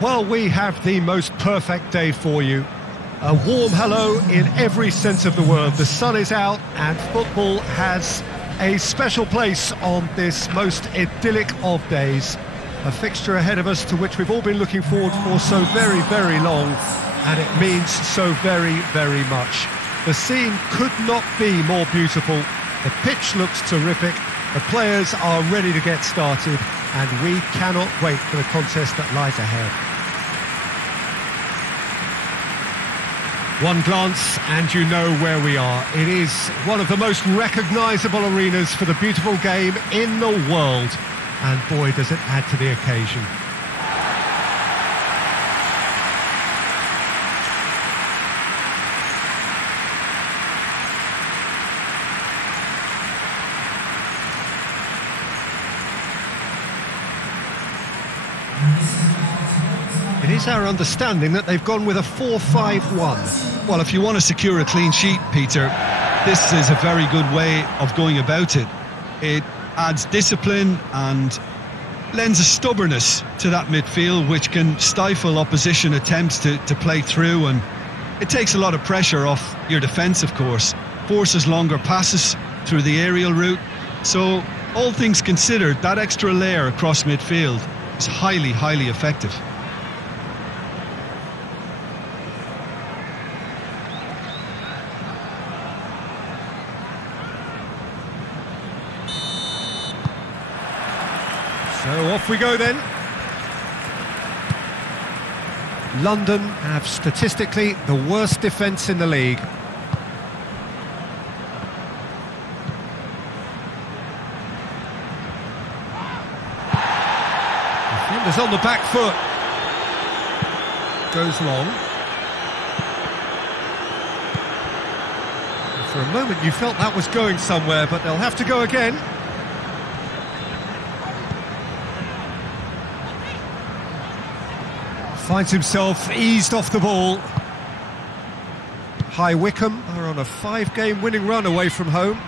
Well, we have the most perfect day for you. A warm hello in every sense of the word. The sun is out and football has a special place on this most idyllic of days. A fixture ahead of us to which we've all been looking forward for so very, very long, and it means so very, very much. The scene could not be more beautiful. The pitch looks terrific. The players are ready to get started, and we cannot wait for the contest that lies ahead. One glance and you know where we are. It is one of the most recognisable arenas for the beautiful game in the world. And boy, does it add to the occasion. It is our understanding that they've gone with a 4-5-1. Well, if you want to secure a clean sheet, Peter, this is a very good way of going about it. It adds discipline and lends a stubbornness to that midfield, which can stifle opposition attempts to play through, and it takes a lot of pressure off your defence, of course. Forces longer passes through the aerial route. So, all things considered, that extra layer across midfield is highly, highly effective. So off we go then. London have statistically the worst defence in the league. Defenders on the back foot. Goes long. For a moment you felt that was going somewhere, but they'll have to go again. Finds himself eased off the ball. High Wycombe are on a 5-game winning run away from home.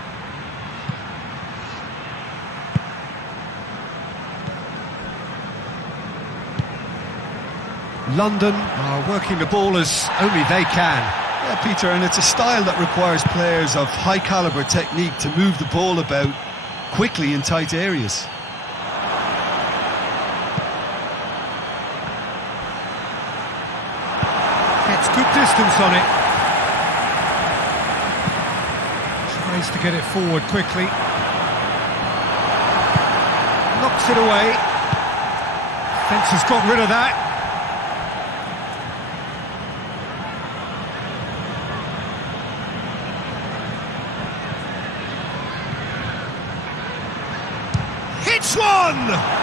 London are working the ball as only they can. Yeah, Peter, and it's a style that requires players of high calibre technique to move the ball about quickly in tight areas. Good distance on it. Tries to get it forward quickly. Knocks it away. Fence has got rid of that. Hits one!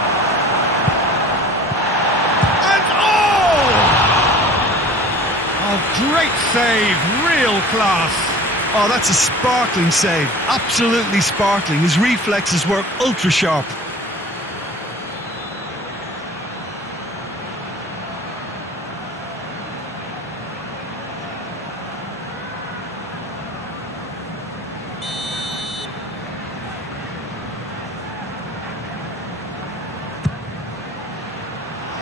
Great save, real class. Oh, that's a sparkling save, absolutely sparkling. His reflexes were ultra sharp.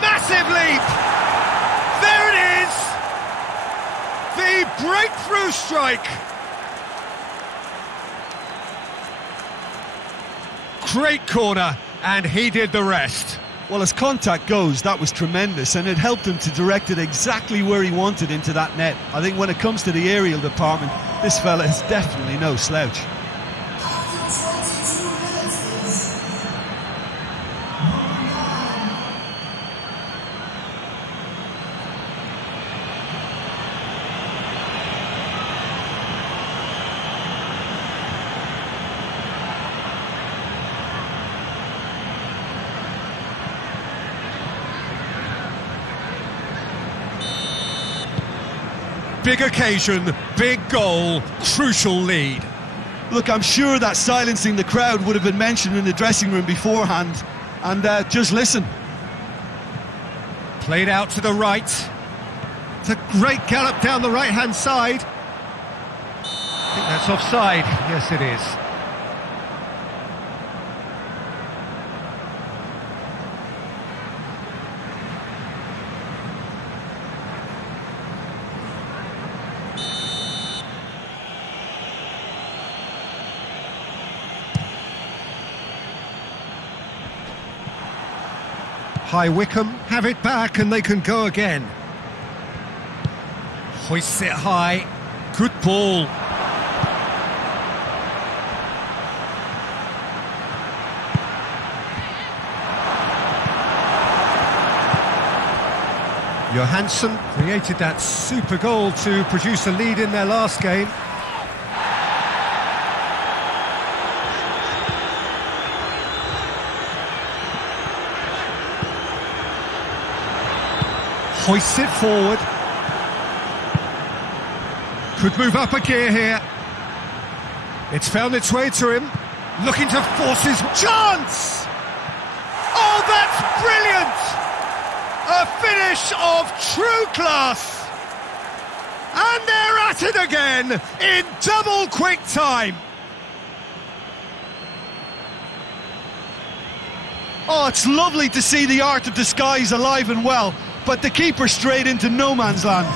Massive leap! Breakthrough strike. Great corner, and he did the rest. Well, as contact goes, that was tremendous, and it helped him to direct it exactly where he wanted into that net. I think when it comes to the aerial department, this fella is definitely no slouch. Big occasion, big goal, crucial lead. Look, I'm sure that silencing the crowd would have been mentioned in the dressing room beforehand. And just listen. Played out to the right. It's a great gallop down the right-hand side. I think that's offside. Yes, it is. High Wycombe have it back and they can go again. Hoists it high. Good ball. Johansson created that super goal to produce a lead in their last game. Hoists it forward. Could move up a gear here. It's found its way to him. Looking to force his chance! Oh, that's brilliant! A finish of true class! And they're at it again in double quick time! Oh, it's lovely to see the art of disguise alive and well, but the keeper straight into no man's land.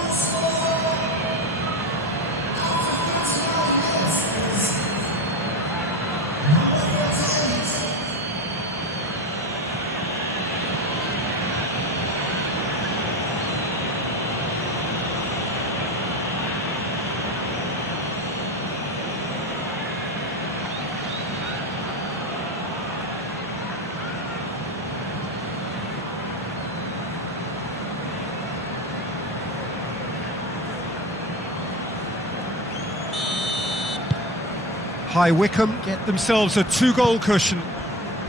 High Wycombe get themselves a 2-goal cushion.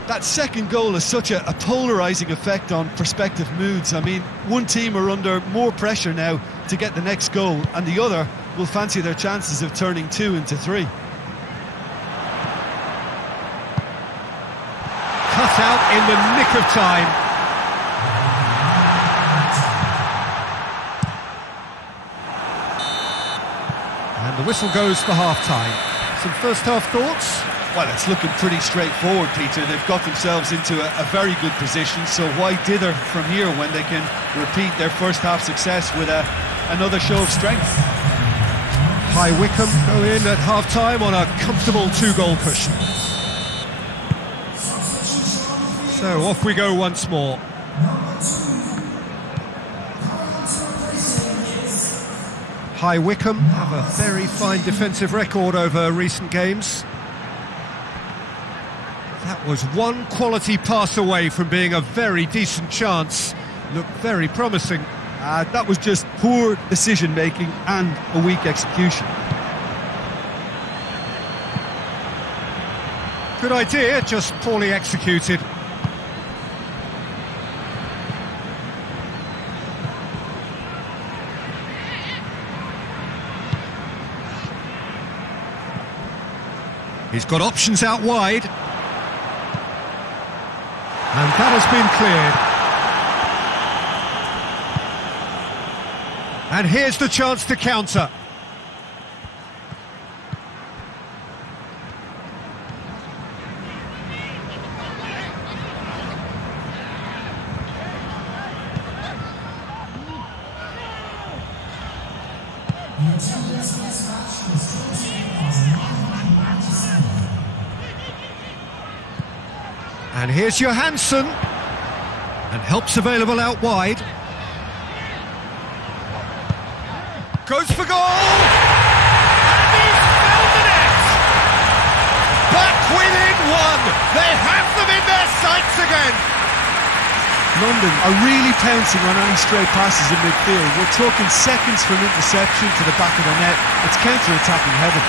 That second goal has such a polarising effect on prospective moods. I mean, one team are under more pressure now to get the next goal, and the other will fancy their chances of turning 2 into 3. Cut out in the nick of time. And the whistle goes for half-time. Some first-half thoughts? Well, it's looking pretty straightforward, Peter. They've got themselves into a very good position, so why dither from here when they can repeat their first-half success with another show of strength? High Wycombe go in at half-time on a comfortable 2-goal cushion. So off we go once more. High Wycombe have a very fine defensive record over recent games. That was one quality pass away from being a very decent chance. Looked very promising. That was just poor decision-making and a weak execution. Good idea, just poorly executed. He's got options out wide. And that has been cleared. And here's the chance to counter. And here's Johansson, and help's available out wide. Goes for goal! And he's filled the net! Back within one! They have them in their sights again! London are really pouncing on any stray passes in midfield. We're talking seconds from interception to the back of the net. It's counter-attacking heaven.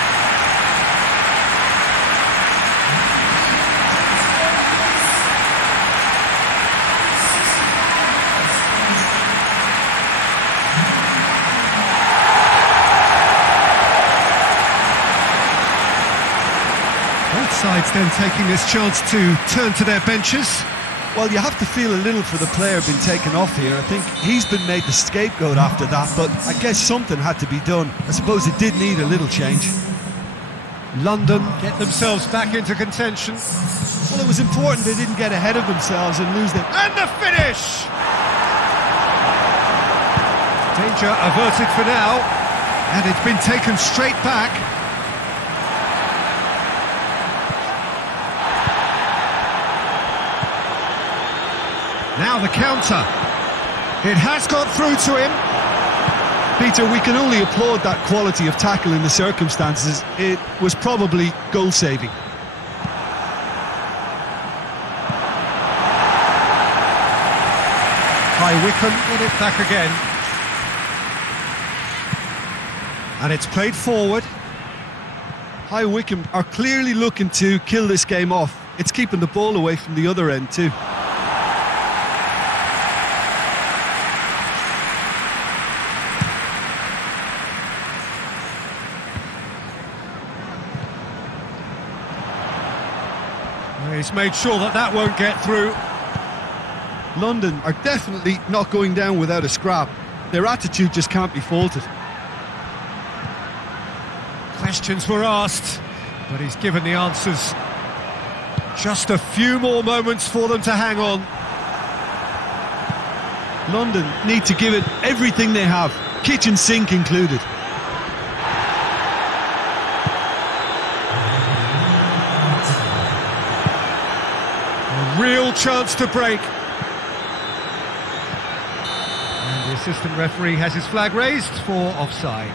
Sides then taking this chance to turn to their benches. Well, you have to feel a little for the player being taken off here. I think he's been made the scapegoat after that, but I guess something had to be done. I suppose it did need a little change. London get themselves back into contention. Well, it was important they didn't get ahead of themselves and lose them. And the finish! Danger averted for now, and it's been taken straight back. Now the counter. It has got through to him. Peter, we can only applaud that quality of tackle in the circumstances. It was probably goal-saving. High Wycombe get it back again. And it's played forward. High Wycombe are clearly looking to kill this game off. It's keeping the ball away from the other end too. He's made sure that that won't get through. London are definitely not going down without a scrap. Their attitude just can't be faulted. Questions were asked, but he's given the answers. Just a few more moments for them to hang on. London need to give it everything they have, kitchen sink included. A real chance to break. And the assistant referee has his flag raised for offside.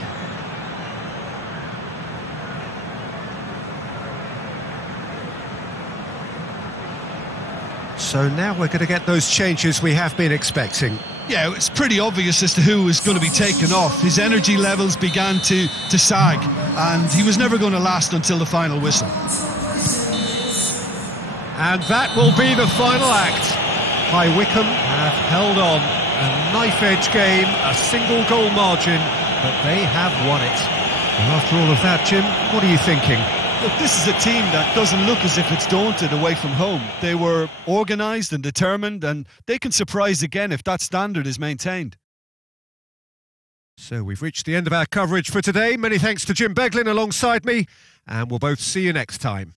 So now we're going to get those changes we have been expecting. Yeah, it's pretty obvious as to who was going to be taken off. His energy levels began to sag, and he was never going to last until the final whistle. And that will be the final act. High Wycombe have held on. A knife-edge game, a single goal margin, but they have won it. And after all of that, Jim, what are you thinking? Look, this is a team that doesn't look as if it's daunted away from home. They were organised and determined, and they can surprise again if that standard is maintained. So we've reached the end of our coverage for today. Many thanks to Jim Beglin alongside me, and we'll both see you next time.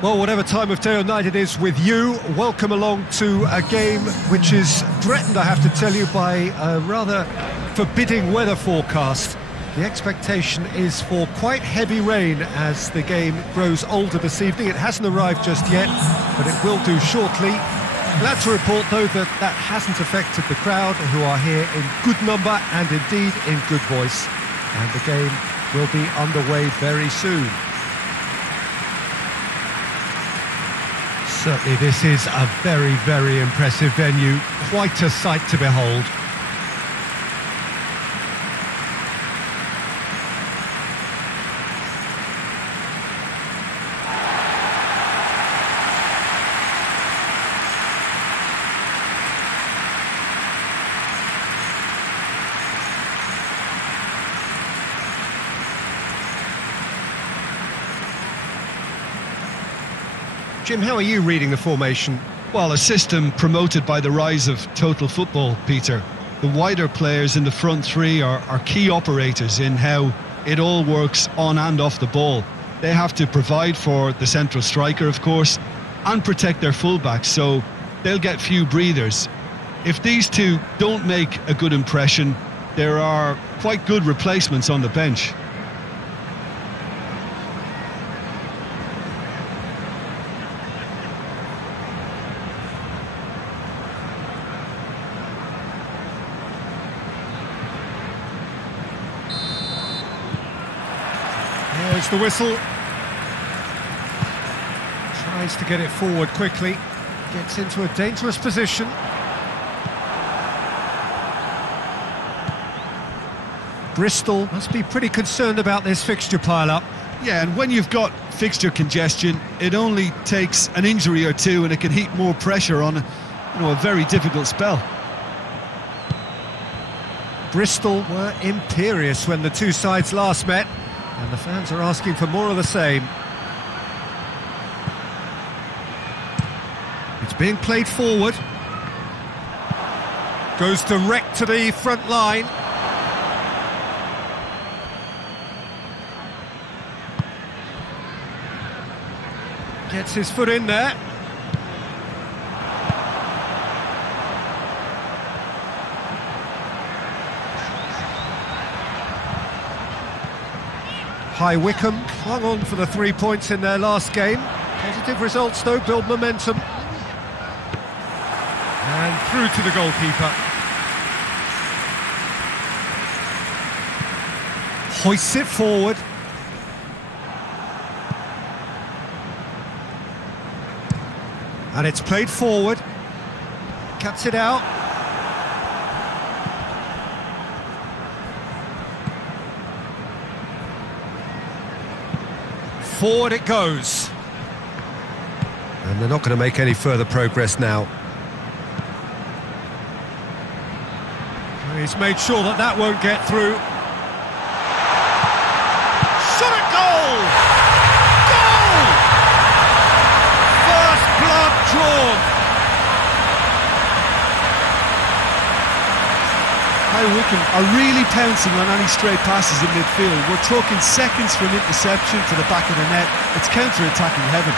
Well, whatever time of day or night it is with you, welcome along to a game which is threatened, I have to tell you, by a rather forbidding weather forecast. The expectation is for quite heavy rain as the game grows older this evening. It hasn't arrived just yet, but it will do shortly. Glad to report, though, that that hasn't affected the crowd, who are here in good number and indeed in good voice. And the game will be underway very soon. Certainly this is a very, very impressive venue. Quite a sight to behold. Jim, how are you reading the formation? Well, a system promoted by the rise of total football, Peter. The wider players in the front three are key operators in how it all works on and off the ball. They have to provide for the central striker, of course, and protect their fullbacks, so they'll get few breathers. If these two don't make a good impression, there are quite good replacements on the bench. There's the whistle. Tries to get it forward quickly. Gets into a dangerous position. Bristol must be pretty concerned about this fixture pile-up. Yeah, and when you've got fixture congestion, it only takes an injury or two and it can heap more pressure on a very difficult spell. Bristol were imperious when the two sides last met, and the fans are asking for more of the same. It's being played forward. Goes direct to the front line. Gets his foot in there. High Wycombe clung on for the 3 points in their last game. Positive results, though, build momentum. And through to the goalkeeper. Hoists it forward. And it's played forward. Cuts it out. Forward it goes. And they're not going to make any further progress now. He's made sure that that won't get through. Shot at goal! Goal! First blood drawn. High Wycombe are really pouncing on any stray passes in midfield. We're talking seconds from interception to the back of the net. It's counter-attacking heaven.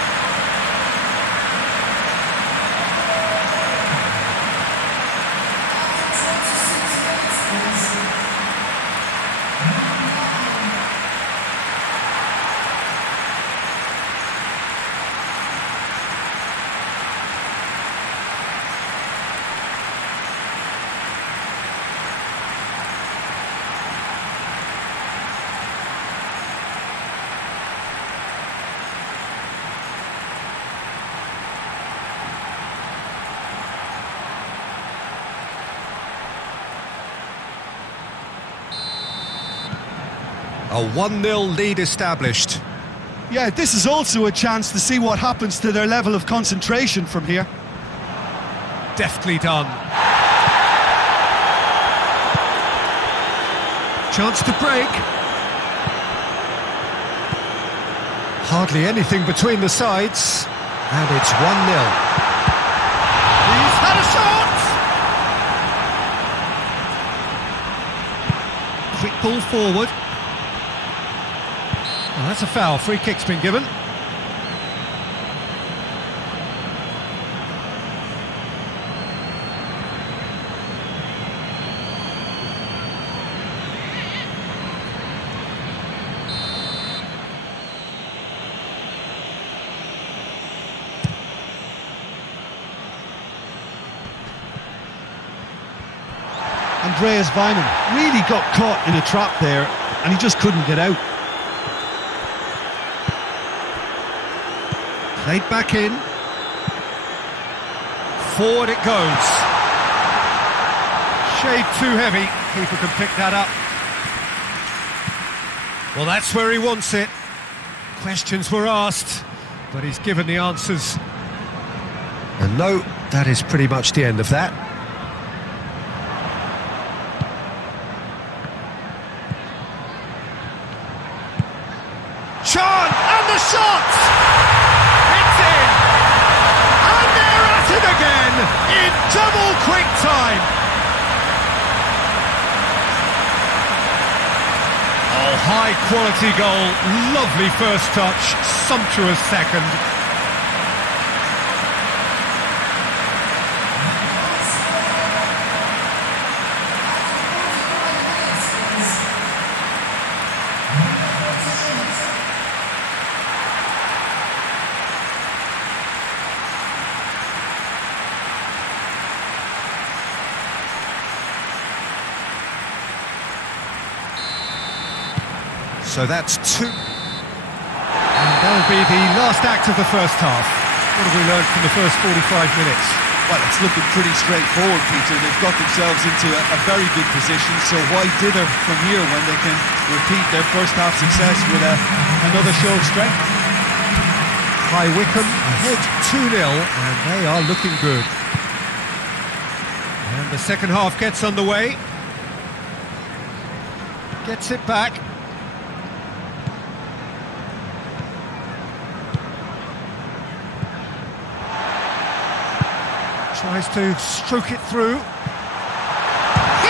A 1-0 lead established. Yeah, this is also a chance to see what happens to their level of concentration from here. Deftly done. Chance to break. Hardly anything between the sides. And it's 1-0. He's had a shot! Quick ball forward. Oh, that's a foul. Free kick's been given. Andreas Weimann really got caught in a trap there, and he just couldn't get out. Played back in. Forward it goes. Shade too heavy. Keeper can pick that up. Well, that's where he wants it. Questions were asked, but he's given the answers. And no, that is pretty much the end of that. Sean, and the shot! It's in! And they're at it again in double quick time! Oh, high quality goal, lovely first touch, sumptuous second. So that's two. And that'll be the last act of the first half. What have we learned from the first 45 minutes? Well, it's looking pretty straightforward, Peter. They've got themselves into a very good position, so why dither from here when they can repeat their first half success with another show of strength? High Wycombe ahead 2-0, and they are looking good. And the second half gets underway. Gets it back. Tries to stroke it through.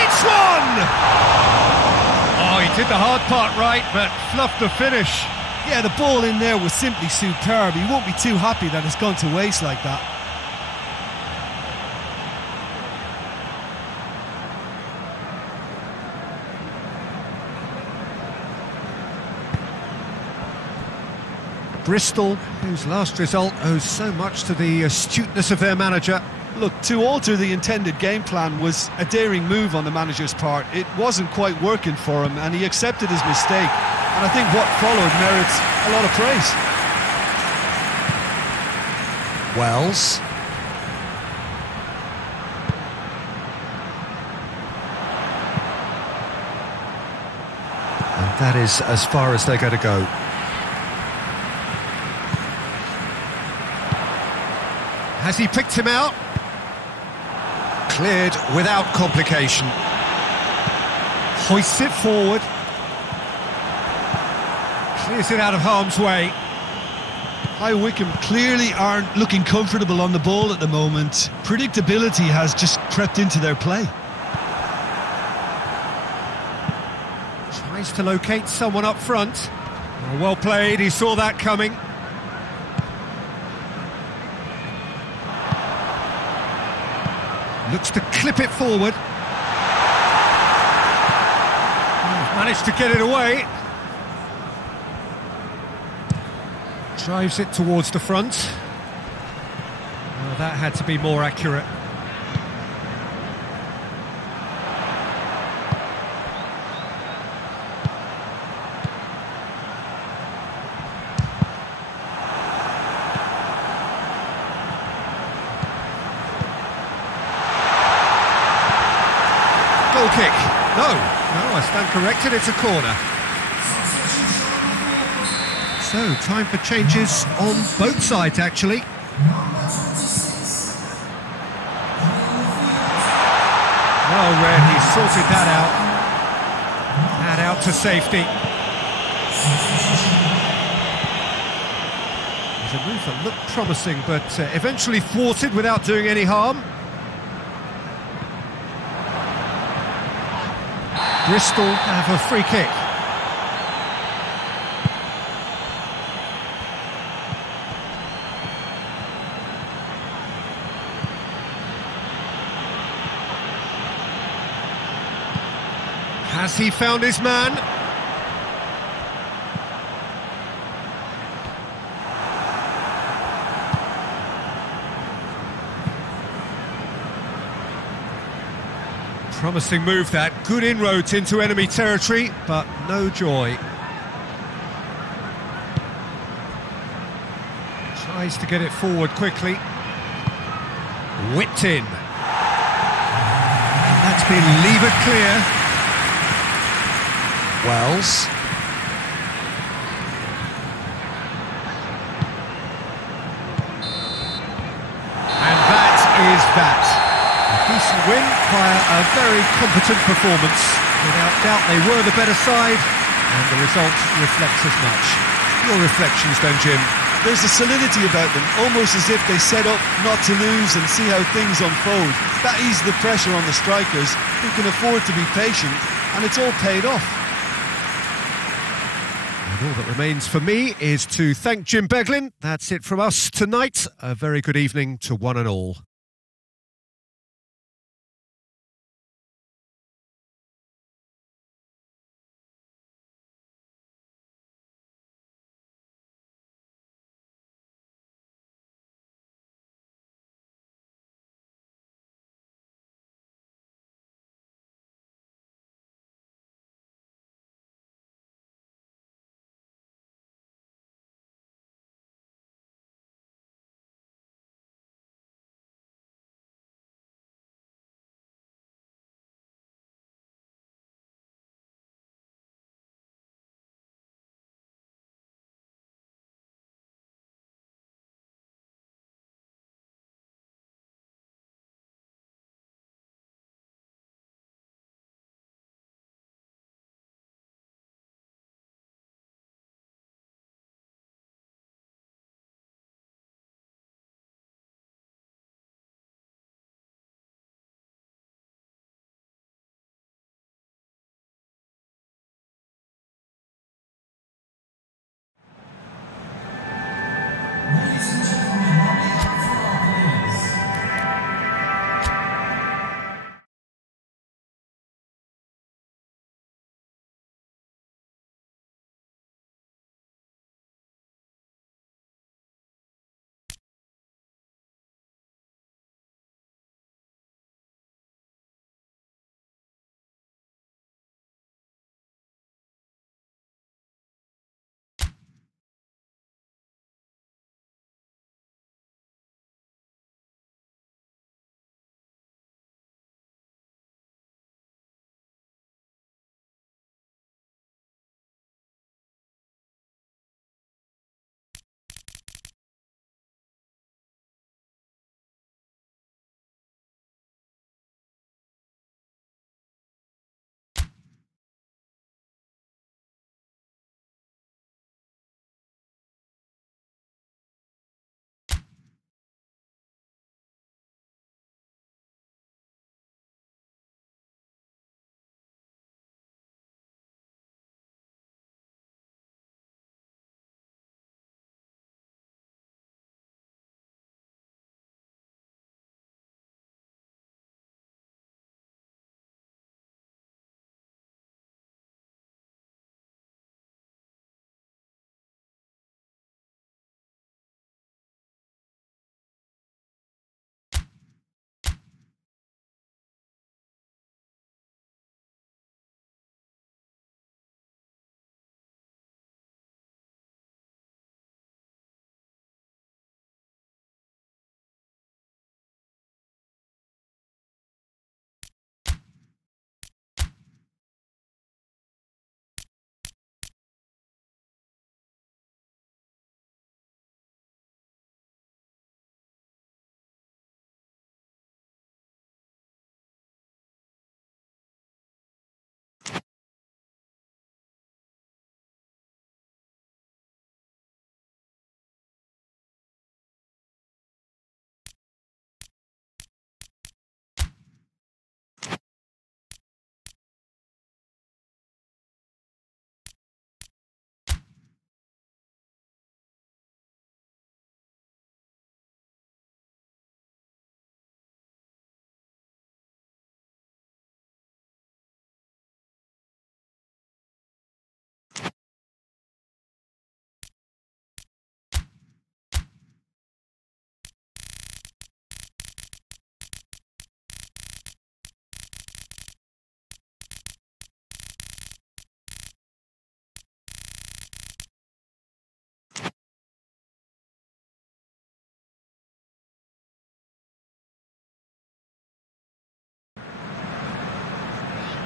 It's one! Oh, he did the hard part right, but fluffed the finish. Yeah, the ball in there was simply superb. He won't be too happy that it's gone to waste like that. Bristol, whose last result owes so much to the astuteness of their manager. Look, to alter the intended game plan was a daring move on the manager's part. It wasn't quite working for him, and he accepted his mistake. And I think what followed merits a lot of praise. Wells. And that is as far as they're going to go. Has he picked him out? Cleared without complication. Hoists it forward. Clears it out of harm's way. High Wycombe clearly aren't looking comfortable on the ball at the moment. Predictability has just crept into their play. Tries to locate someone up front. Oh, well played, he saw that coming. Looks to clip it forward. Oh, managed to get it away. Drives it towards the front. Oh, that had to be more accurate. Goal kick. No, I stand corrected, it's a corner. So, time for changes on both sides, actually. Well read, he sorted that out. And out to safety. There's a move that looked promising, but eventually thwarted without doing any harm. Bristol have a free kick. Has he found his man? Promising move that, good inroads into enemy territory, but no joy. Tries to get it forward quickly. Whipped in. And that's been levered clear. Wells. And that is that. A decent win via a very competent performance. Without doubt they were the better side, and the result reflects as much. Your reflections then, Jim? There's a solidity about them, almost as if they set up not to lose and see how things unfold. That eased the pressure on the strikers, who can afford to be patient, and it's all paid off. And all that remains for me is to thank Jim Beglin. That's it from us tonight. A very good evening to one and all.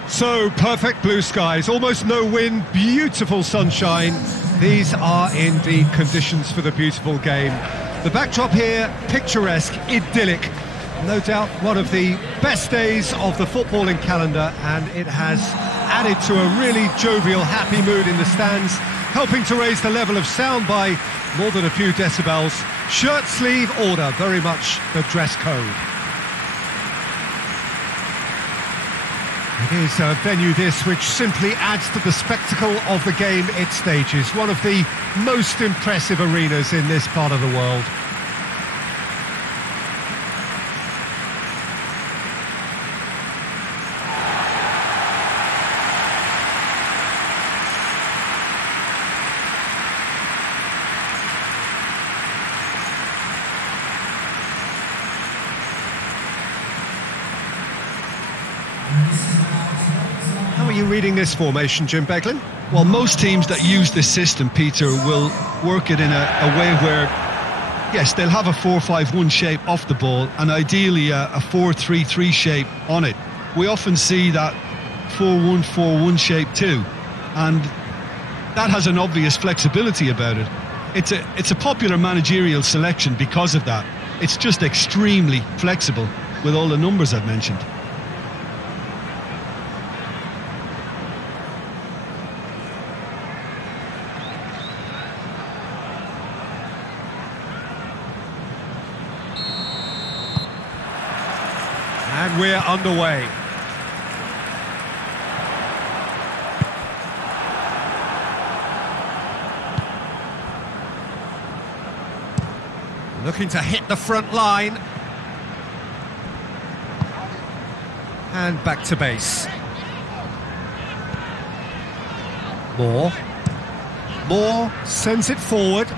So, perfect blue skies, almost no wind, beautiful sunshine. These are indeed conditions for the beautiful game. The backdrop here, picturesque, idyllic. No doubt one of the best days of the footballing calendar, and it has added to a really jovial, happy mood in the stands, helping to raise the level of sound by more than a few decibels. Shirt sleeve order, very much the dress code. It is a venue this which simply adds to the spectacle of the game it stages. One of the most impressive arenas in this part of the world. How are you reading this formation, Jim Beglin? Well, most teams that use this system, Peter, will work it in a way where, yes, they'll have a 4-5-1 shape off the ball and ideally a 4-3-3 shape on it. We often see that 4-1-4-1 shape too, and that has an obvious flexibility about it. It's a popular managerial selection because of that. It's just extremely flexible with all the numbers I've mentioned. And we're underway. Looking to hit the front line. And back to base. Moore sends it forward.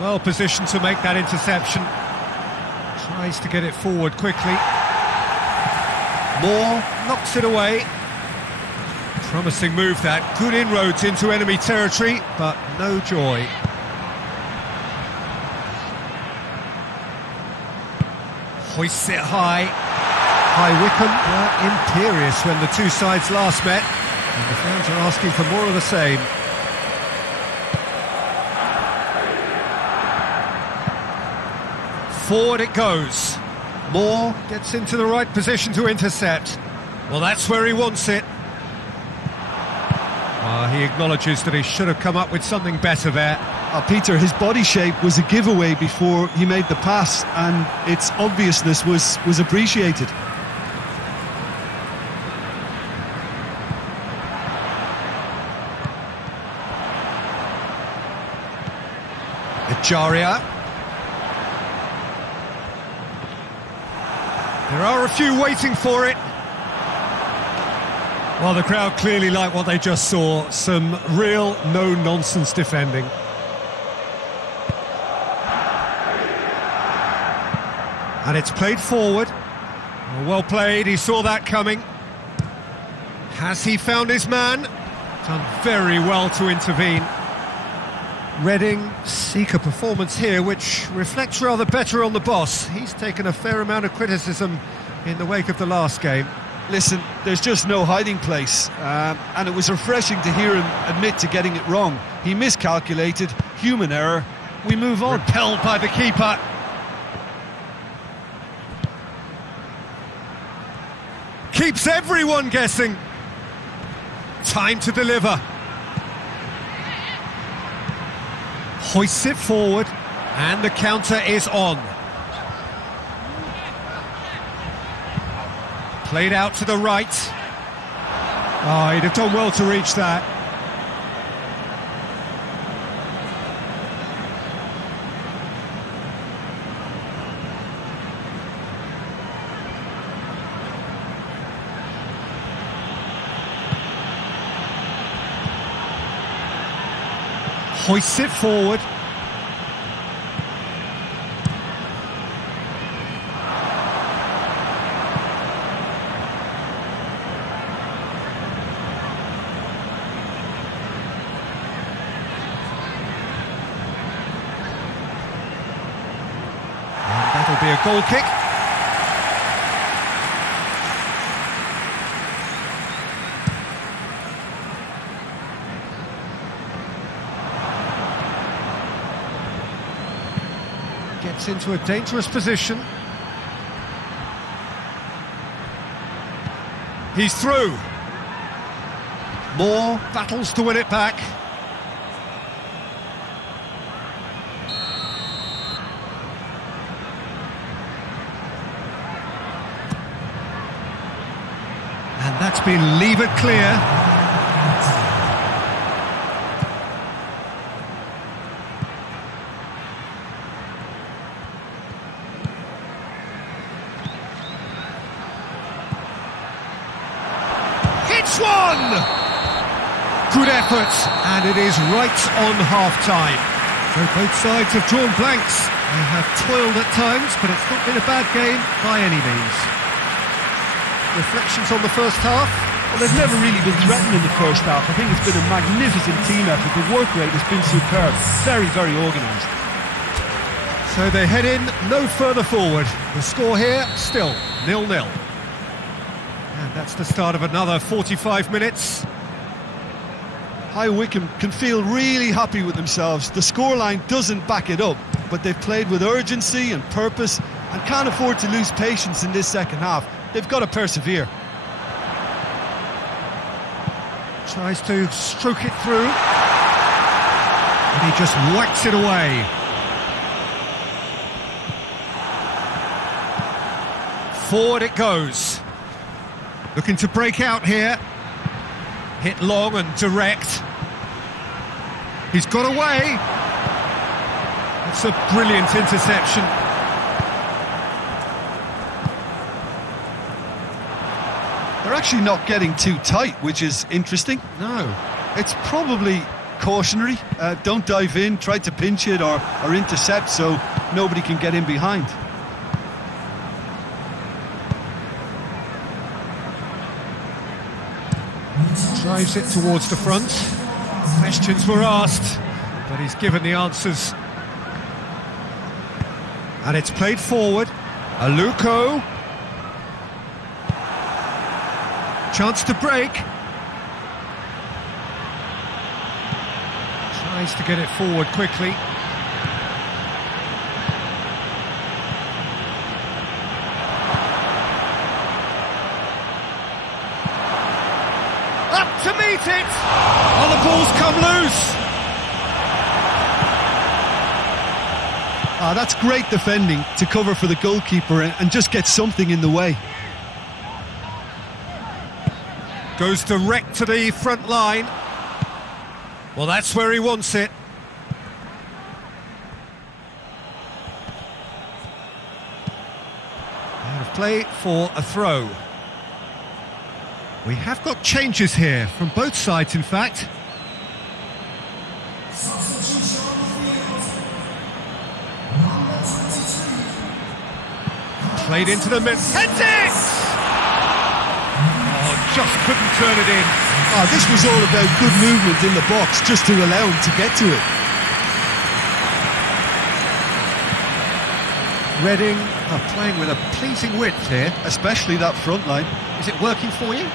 Well positioned to make that interception. Tries to get it forward quickly. Moore knocks it away. Promising move that. Good inroads into enemy territory, but no joy. Hoists it high. High Wycombe were imperious when the two sides last met, and the fans are asking for more of the same. Forward it goes. Moore gets into the right position to intercept. Well, that's where he wants it. He acknowledges that he should have come up with something better there. Peter, his body shape was a giveaway before he made the pass, and its obviousness was appreciated. Ejaria. There are a few waiting for it. Well, the crowd clearly like what they just saw. Some real no-nonsense defending. And it's played forward. Well played, he saw that coming. Has he found his man? Done very well to intervene. Reading seek a performance here which reflects rather better on the boss. He's taken a fair amount of criticism in the wake of the last game. Listen, there's just no hiding place, and it was refreshing to hear him admit to getting it wrong. He miscalculated, human error, we move on. Repelled by the keeper. Keeps everyone guessing. Time to deliver. Hoists it forward, and the counter is on. Played out to the right. Oh, he'd have done well to reach that. Hoists it forward. And that'll be a goal kick. Gets into a dangerous position. He's through. More battles to win it back. And that's been levered clear. It's one! Good effort, and it is right on half-time. So both sides have drawn blanks. They have toiled at times, but it's not been a bad game by any means. Reflections on the first half? Well, they've never really been threatened in the first half. I think it's been a magnificent team effort. The work rate has been superb. Very, very organised. So they head in no further forward. The score here, still 0-0. And that's the start of another 45 minutes. High Wycombe can feel really happy with themselves. The scoreline doesn't back it up, but they've played with urgency and purpose and can't afford to lose patience in this second half. They've got to persevere. Tries to stroke it through, and he just whacks it away. Forward it goes. Looking to break out here. Hit long and direct. He's got away. It's a brilliant interception. They're actually not getting too tight, which is interesting. No. It's probably cautionary. Don't dive in, try to pinch it or intercept so nobody can get in behind. Drives it towards the front. Questions were asked, but he's given the answers. And it's played forward. Υλικό. Chance to break. Tries to get it forward quickly. Up to meet it! Oh, the ball's come loose! That's great defending to cover for the goalkeeper and just get something in the way. Goes direct to the front line. Well, that's where he wants it. Out of play for a throw. We have got changes here from both sides, in fact. Played into the middle. Heads it! Just couldn't turn it in. This was all about good movement in the box just to allow him to get to it. Reading are playing with a pleasing width here. Especially that front line. Is it working for you?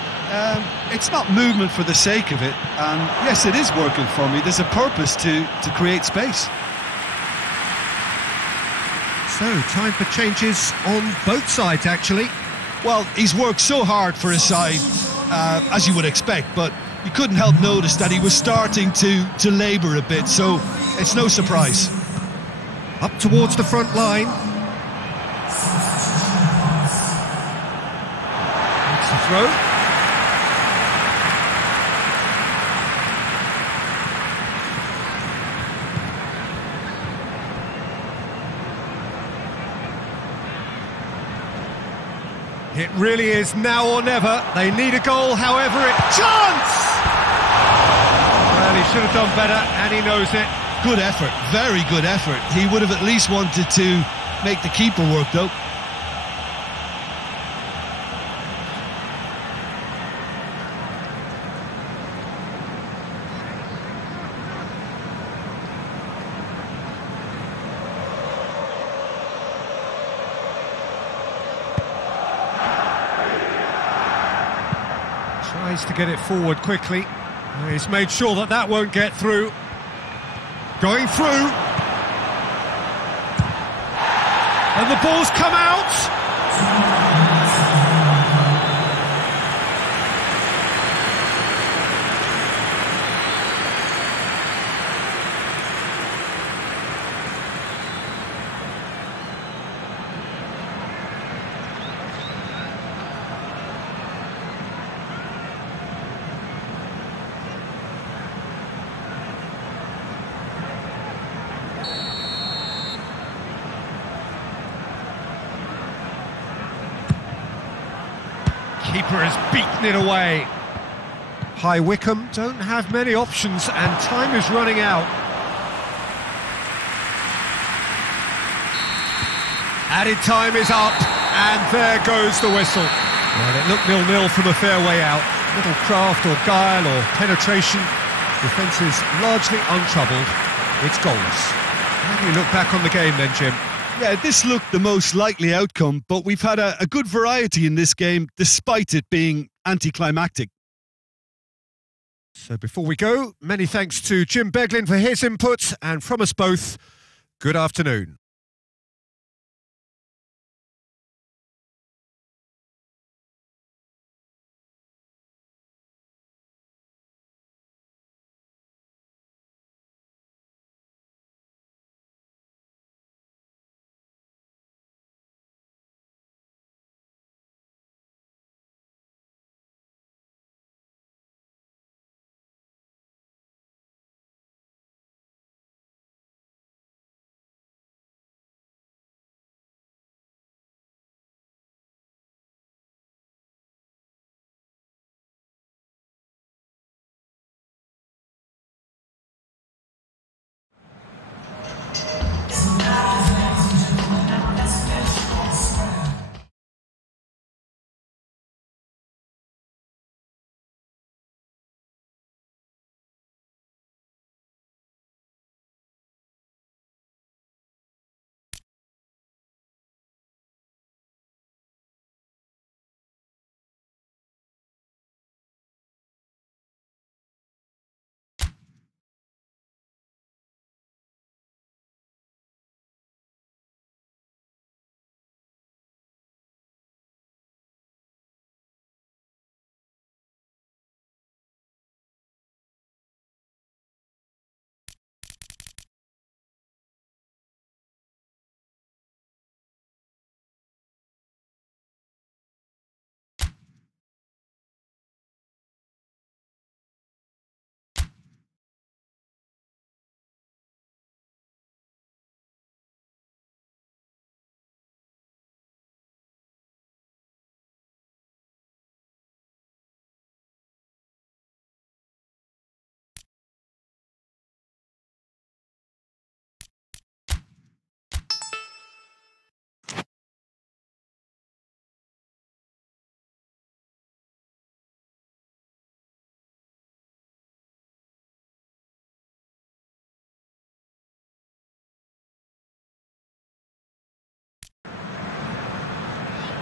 It's not movement for the sake of it, and yes, it is working for me. There's a purpose to create space. So, time for changes on both sides, actually. Well, he's worked so hard for his side, as you would expect, but you couldn't help notice that he was starting to labour a bit, so it's no surprise. Up towards the front line. It's a throw. It really is now or never. They need a goal, however, chance! Well, he should have done better, and he knows it. Good effort, very good effort. He would have at least wanted to make the keeper work, though. Tries to get it forward quickly. He's made sure that that won't get through. Going through. And the ball's come out. Keeper has beaten it away. High Wycombe don't have many options and time is running out. Added time is up and there goes the whistle. Well, it looked 0-0 from a fair way out. Little craft or guile or penetration. Defence is largely untroubled. It's goals. How do you look back on the game then, Jim? Yeah, this looked the most likely outcome, but we've had a good variety in this game, despite it being anticlimactic. So before we go, many thanks to Jim Beglin for his input, and from us both, good afternoon.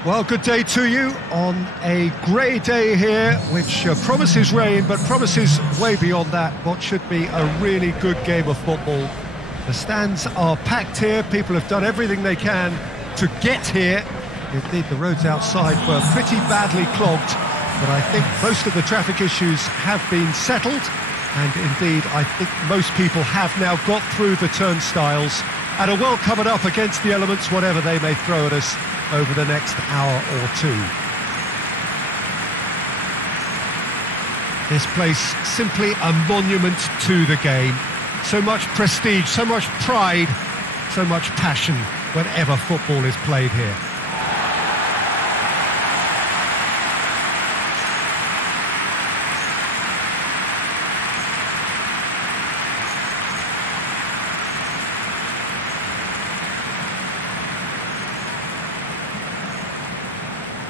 Well, good day to you on a grey day here, which promises rain, but promises way beyond that what should be a really good game of football. The stands are packed here, people have done everything they can to get here. Indeed, the roads outside were pretty badly clogged, but I think most of the traffic issues have been settled, and indeed, I think most people have now got through the turnstiles and are well covered up against the elements, whatever they may throw at us over the next hour or two. This place, simply a monument to the game. So much prestige, so much pride, so much passion whenever football is played here.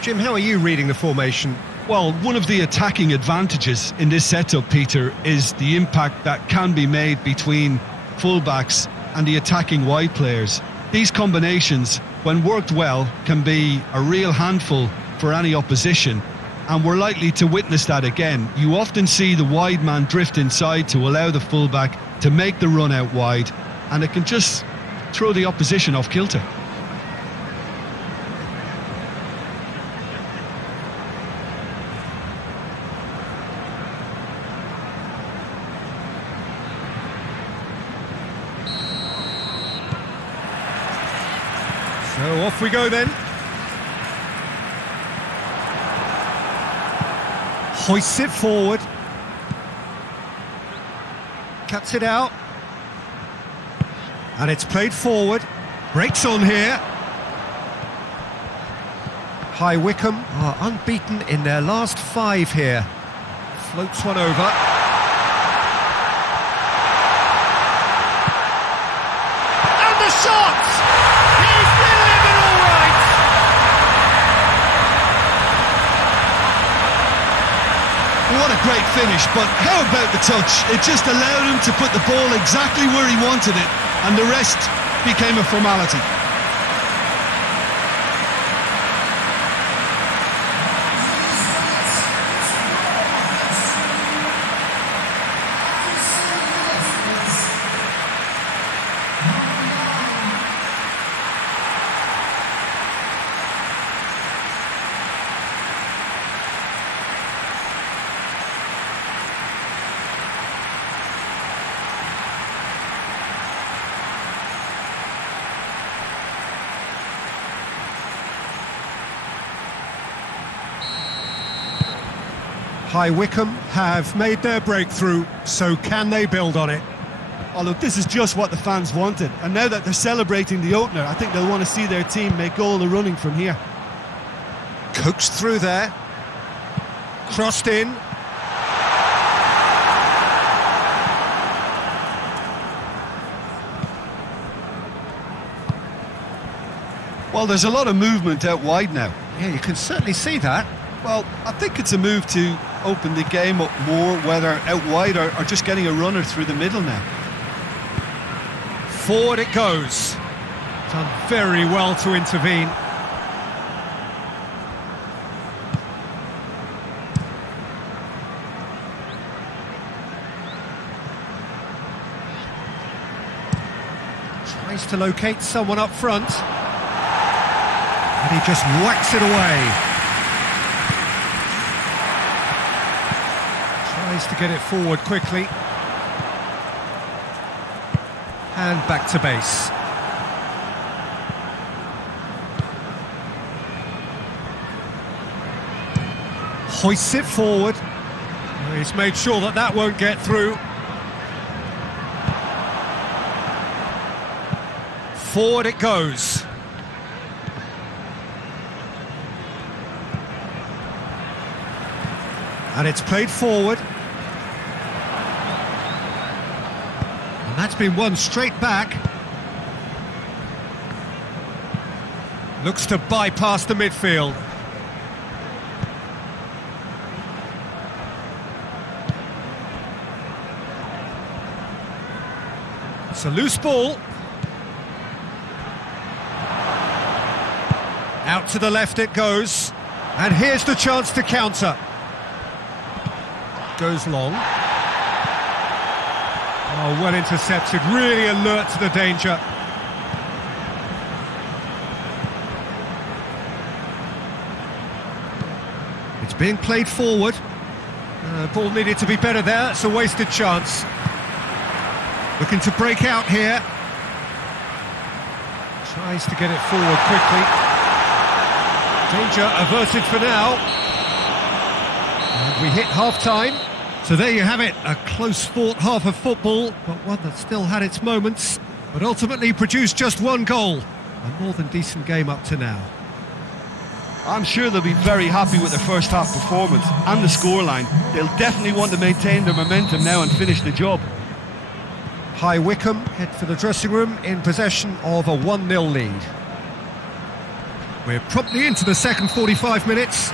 Jim, how are you reading the formation? Well, one of the attacking advantages in this setup, Peter, is the impact that can be made between fullbacks and the attacking wide players. These combinations, when worked well, can be a real handful for any opposition, and we're likely to witness that again. You often see the wide man drift inside to allow the fullback to make the run out wide, and it can just throw the opposition off kilter. So off we go then. Hoists it forward. Cuts it out. And it's played forward. Breaks on here. High Wycombe are unbeaten in their last 5 here. Floats one over. And the shot! He's delivered all right! What a great finish, but how about the touch? It just allowed him to put the ball exactly where he wanted it, and the rest became a formality. High Wycombe have made their breakthrough, so can they build on it? Oh look, this is just what the fans wanted, and now that they're celebrating the opener, I think they'll want to see their team make all the running from here. Coaxed through there. Crossed in. Well, there's a lot of movement out wide now. Yeah, you can certainly see that. Well, I think it's a move to open the game up more, whether out wide or just getting a runner through the middle now. Forward it goes. Done very well to intervene. Tries to locate someone up front. And he just whacks it away. Tries to get it forward quickly. And back to base. Hoists it forward. He's made sure that that won't get through. Forward it goes. And it's played forward. And that's been won straight back. Looks to bypass the midfield. It's a loose ball. Out to the left it goes. And here's the chance to counter. Goes long. Oh, well intercepted, really alert to the danger. It's being played forward. Ball needed to be better there, it's a wasted chance. Looking to break out here. Tries to get it forward quickly. Danger averted for now. And we hit half-time. So there you have it, a close-fought half of football, but one that still had its moments, but ultimately produced just one goal. A more than decent game up to now. I'm sure they'll be very happy with their first half performance and the scoreline. They'll definitely want to maintain their momentum now and finish the job. High Wycombe head for the dressing room in possession of a 1-0 lead. We're promptly into the second 45 minutes.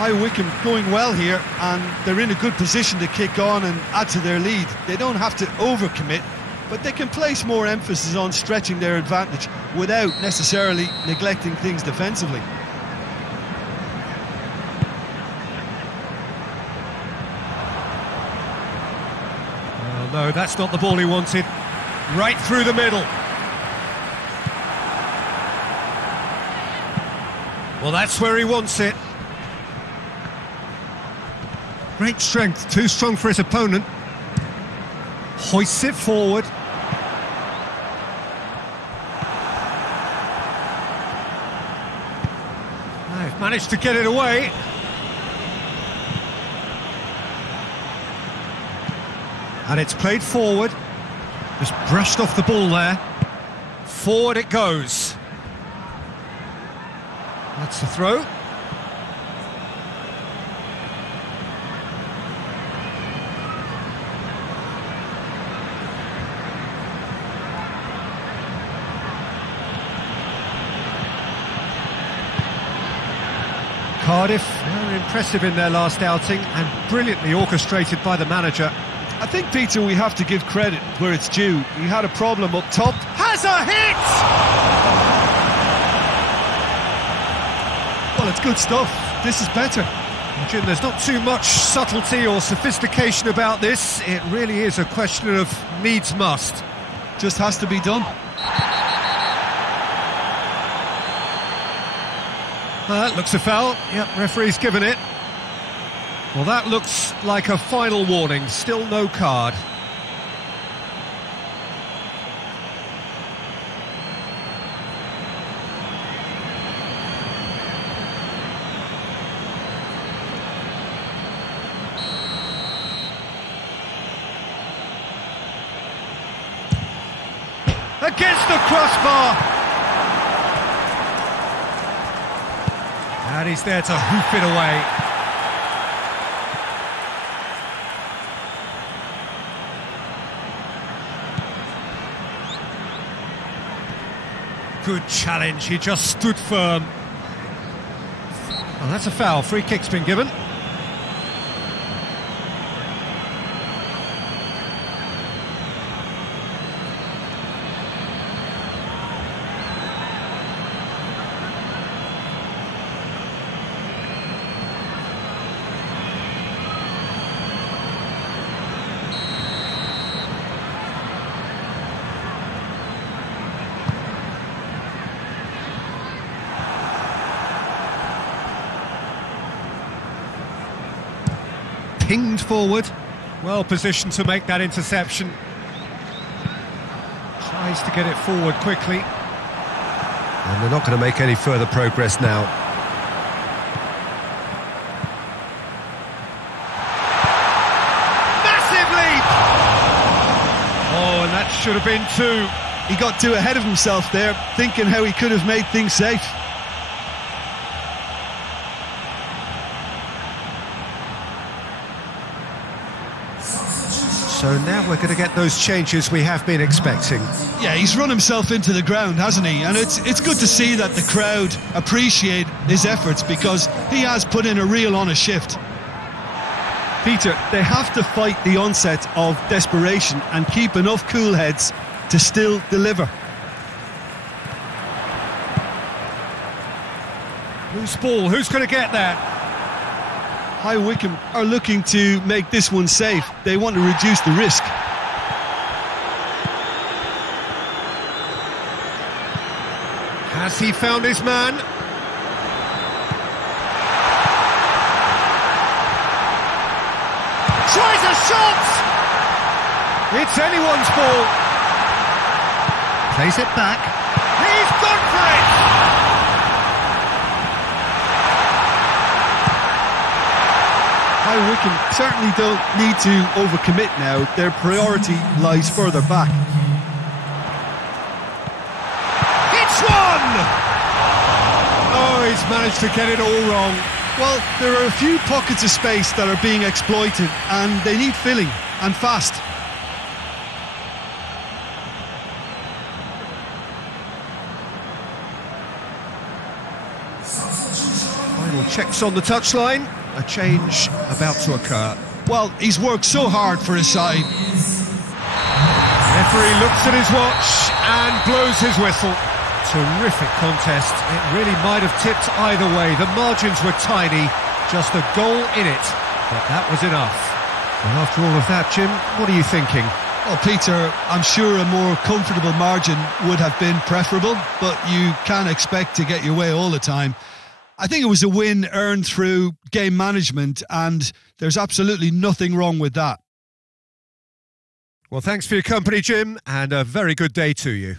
High Wycombe going well here, and they're in a good position to kick on and add to their lead. They don't have to overcommit, but they can place more emphasis on stretching their advantage without necessarily neglecting things defensively. Oh no, that's not the ball he wanted. Right through the middle. Well, that's where he wants it. Great strength, too strong for his opponent. Hoists it forward. Managed to get it away. And it's played forward. Just brushed off the ball there. Forward it goes. That's the throw. Cardiff, very impressive in their last outing and brilliantly orchestrated by the manager. I think, Peter, we have to give credit where it's due. He had a problem up top. Has a hit! Well, it's good stuff. This is better. Jim, there's not too much subtlety or sophistication about this. It really is a question of needs must. Just has to be done. That looks a foul. Yep, referee's given it. Well, that looks like a final warning. Still no card. Against the crossbar. And he's there to hoof it away. Good challenge, he just stood firm. Well, that's a foul, free kick's been given. Pinged forward, well positioned to make that interception. Tries to get it forward quickly. And they're not going to make any further progress now. Massive leap! Oh, and that should have been two. He got too ahead of himself there, thinking how he could have made things safe. So now we're going to get those changes we have been expecting. Yeah, he's run himself into the ground, hasn't he? And it's good to see that the crowd appreciate his efforts, because he has put in a real honest shift. Peter, they have to fight the onset of desperation and keep enough cool heads to still deliver. Loose ball, who's going to get that? High Wycombe are looking to make this one safe. They want to reduce the risk. Has he found his man? Tries a shot! It's anyone's ball. Plays it back. He's gone for it! High Wycombe certainly don't need to overcommit now. Their priority lies further back. It's one! Oh, he's managed to get it all wrong. Well, there are a few pockets of space that are being exploited, and they need filling, and fast. Final checks on the touchline. A change about to occur. Well, he's worked so hard for his side. Referee looks at his watch and blows his whistle. Terrific contest. It really might have tipped either way. The margins were tiny, just a goal in it. But that was enough. And after all of that, Jim, what are you thinking? Well, Peter, I'm sure a more comfortable margin would have been preferable, but you can't expect to get your way all the time. I think it was a win earned through game management, and there's absolutely nothing wrong with that. Well, thanks for your company, Jim, and a very good day to you.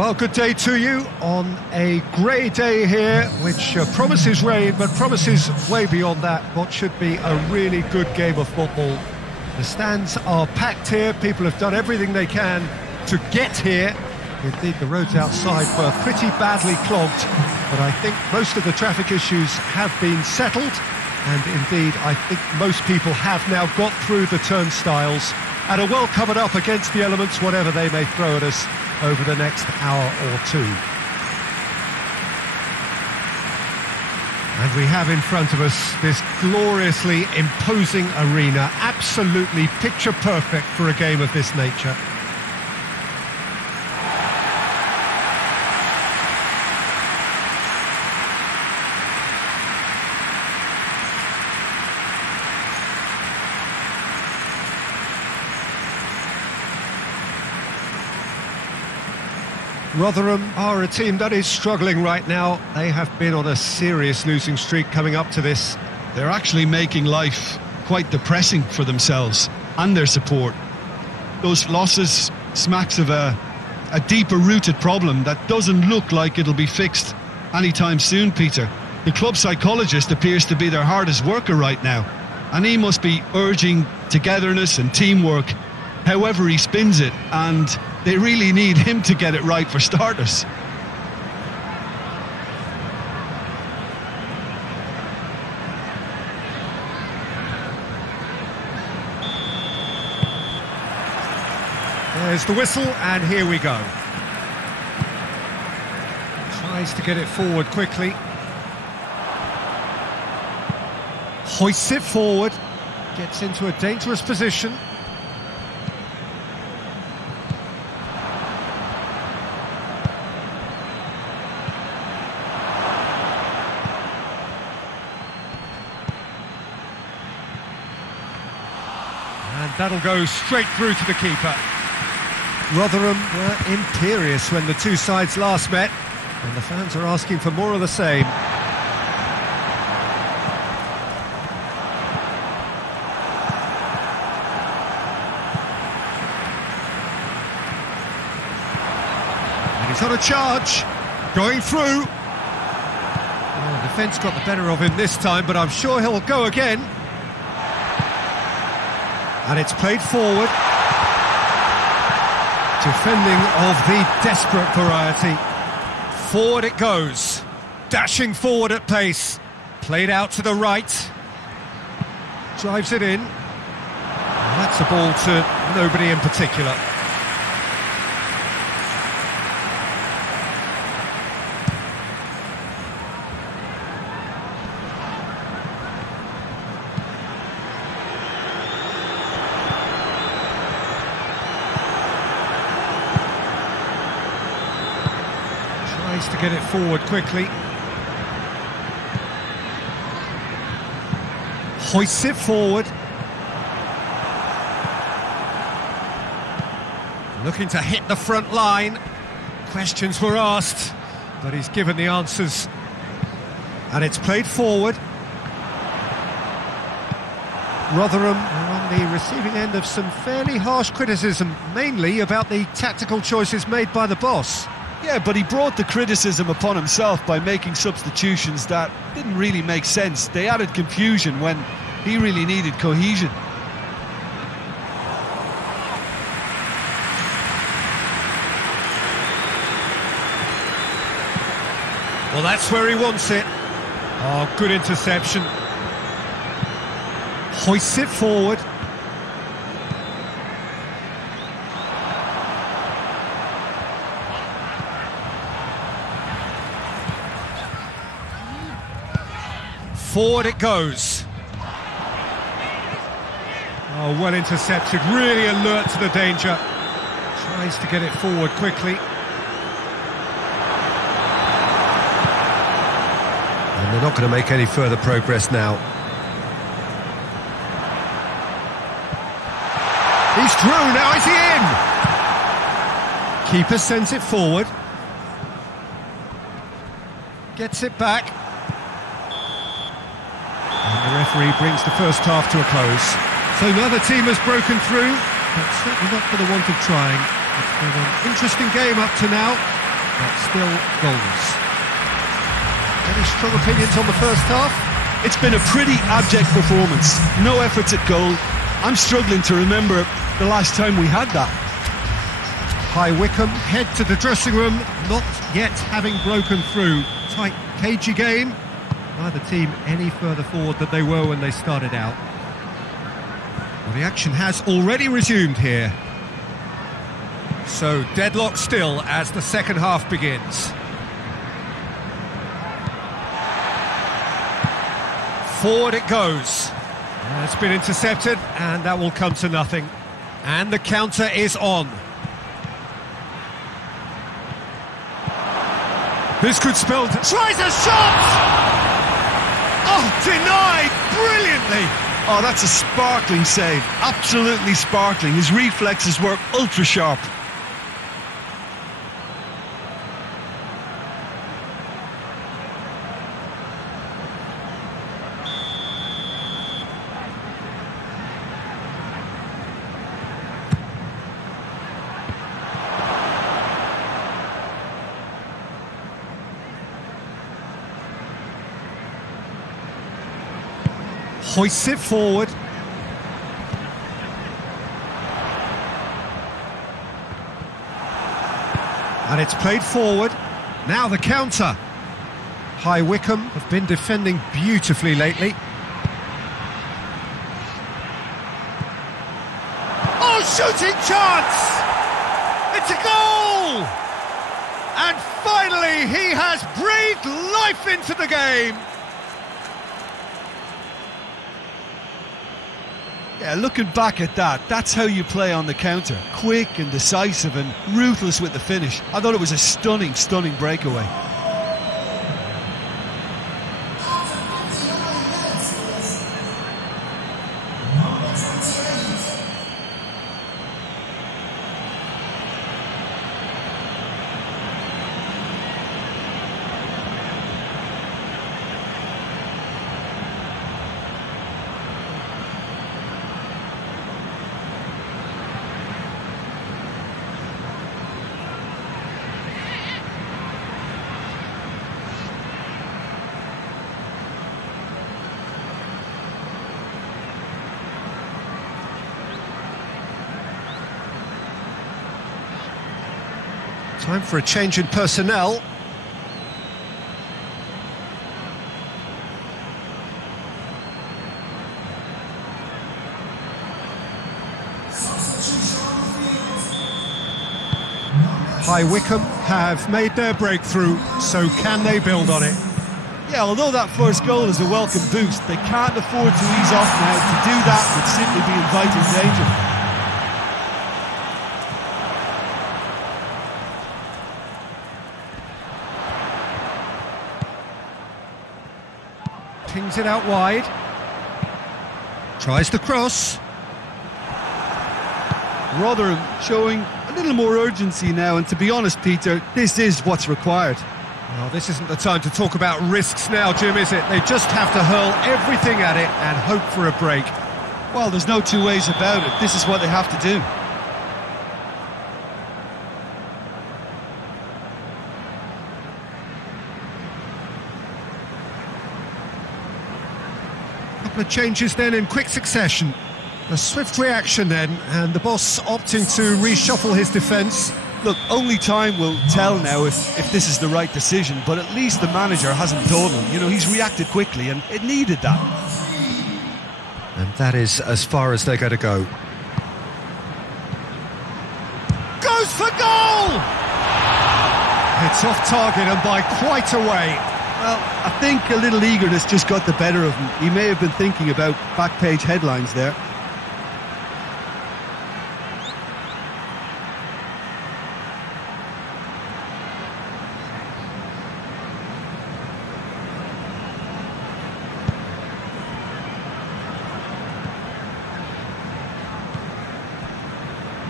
Well, good day to you on a grey day here, which promises rain, but promises way beyond that what should be a really good game of football. The stands are packed here, people have done everything they can to get here. Indeed, the roads outside were pretty badly clogged, but I think most of the traffic issues have been settled, and indeed, I think most people have now got through the turnstiles and are well covered up against the elements, whatever they may throw at us over the next hour or two. And we have in front of us this gloriously imposing arena, absolutely picture perfect for a game of this nature. Rotherham are a team that is struggling right now. They have been on a serious losing streak coming up to this. They're actually making life quite depressing for themselves and their support. Those losses smacks of a deeper rooted problem that doesn't look like it'll be fixed anytime soon, Peter. The club psychologist appears to be their hardest worker right now, and he must be urging togetherness and teamwork however he spins it, and they really need him to get it right for starters. There's the whistle, and here we go. Tries to get it forward quickly. Hoists it forward. Gets into a dangerous position. And that'll go straight through to the keeper. Rotherham were imperious when the two sides last met, and the fans are asking for more of the same. And he's on a charge, going through. Oh, the defence got the better of him this time, but I'm sure he'll go again. And it's played forward. Defending of the desperate variety. Forward it goes. Dashing forward at pace. Played out to the right. Drives it in. And that's a ball to nobody in particular. To get it forward quickly. Hoists it forward. Looking to hit the front line. Questions were asked, but he's given the answers. And it's played forward. Rotherham are on the receiving end of some fairly harsh criticism, mainly about the tactical choices made by the boss. Yeah, but he brought the criticism upon himself by making substitutions that didn't really make sense. They added confusion when he really needed cohesion. Well, that's where he wants it. Oh, good interception. Hoists it forward. Forward it goes. Oh, well intercepted, really alert to the danger. Tries to get it forward quickly. And they're not going to make any further progress now. He's through, now is he in? Keeper sends it forward. Gets it back. The referee brings the first half to a close. So neither team has broken through, but certainly not for the want of trying. It's been an interesting game up to now. but still goalless. Any strong opinions on the first half? It's been a pretty abject performance. No efforts at goal. I'm struggling to remember the last time we had that. High Wycombe head to the dressing room, not yet having broken through. Tight, cagey game. Neither team any further forward than they were when they started out. Well, the action has already resumed here. So deadlock still as the second half begins. Forward it goes. It's been intercepted and that will come to nothing. And the counter is on. This could spell... Tries a shot! Oh, denied brilliantly! Oh, that's a sparkling save. Absolutely sparkling. His reflexes were ultra sharp. Hoists it forward. And it's played forward. Now the counter. High Wycombe have been defending beautifully lately. Oh, shooting chance! It's a goal! And finally he has breathed life into the game. Yeah, looking back at that, that's how you play on the counter. Quick and decisive and ruthless with the finish. I thought it was a stunning, stunning breakaway. Time for a change in personnel. High Wycombe have made their breakthrough, so can they build on it? Yeah, although that first goal is a welcome boost, they can't afford to ease off now. To do that would simply be inviting danger. Pings it out wide. Tries the cross. Rotherham showing a little more urgency now, and to be honest, Peter, this is what's required. Well, this isn't the time to talk about risks now, Jim, is it? They just have to hurl everything at it and hope for a break. Well, there's no two ways about it. This is what they have to do. Couple of changes then in quick succession. A swift reaction then, and the boss opting to reshuffle his defence. Look, only time will tell now if this is the right decision, but at least the manager hasn't dawdled. You know, he's reacted quickly, and it needed that. And that is as far as they're going to go. Goes for goal! It's off target and by quite a way. Well, I think a little eagerness just got the better of him. He may have been thinking about back page headlines there.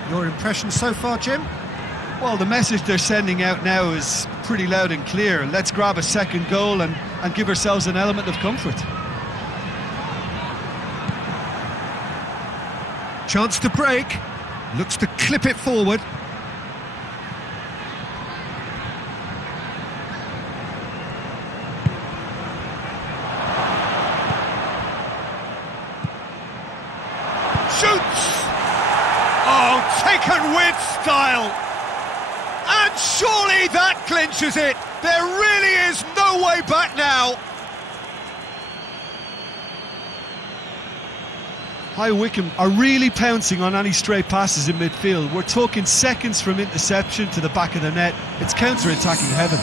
Your impression so far, Jim? Well, the message they're sending out now is pretty loud and clear. Let's grab a second goal and give ourselves an element of comfort. Chance to break. Looks to clip it forward. shoots! Oh, taken with style! And surely that clinches it! There really is no way back now! High Wycombe are really pouncing on any stray passes in midfield. We're talking seconds from interception to the back of the net. It's counter-attacking heaven.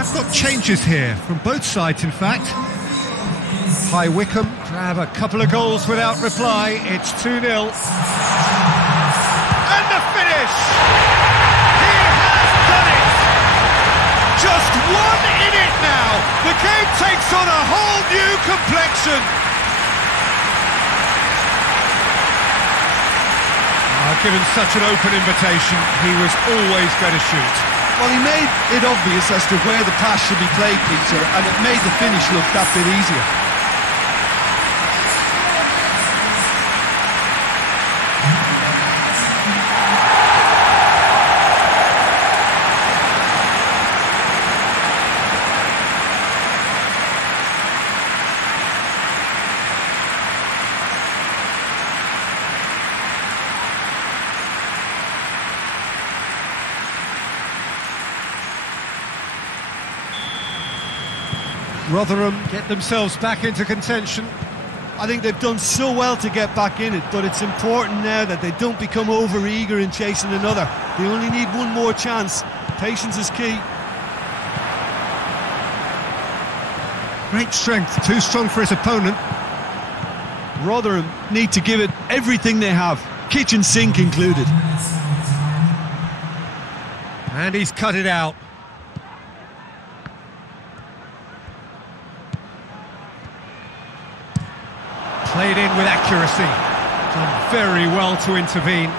Have got changes here from both sides, in fact. High Wycombe grab a couple of goals without reply. It's 2-0. And the finish! He has done it! Just one in it now. The game takes on a whole new complexion. Given such an open invitation, he was always going to shoot. Well, he made it obvious as to where the pass should be played, Peter, and it made the finish look that bit easier. Rotherham get themselves back into contention. I think they've done so well to get back in it, but it's important now that they don't become over-eager in chasing another. They only need one more chance. Patience is key. Great strength, too strong for his opponent. Rotherham need to give it everything they have, kitchen sink included. And he's cut it out. Played in with accuracy. Done very well to intervene.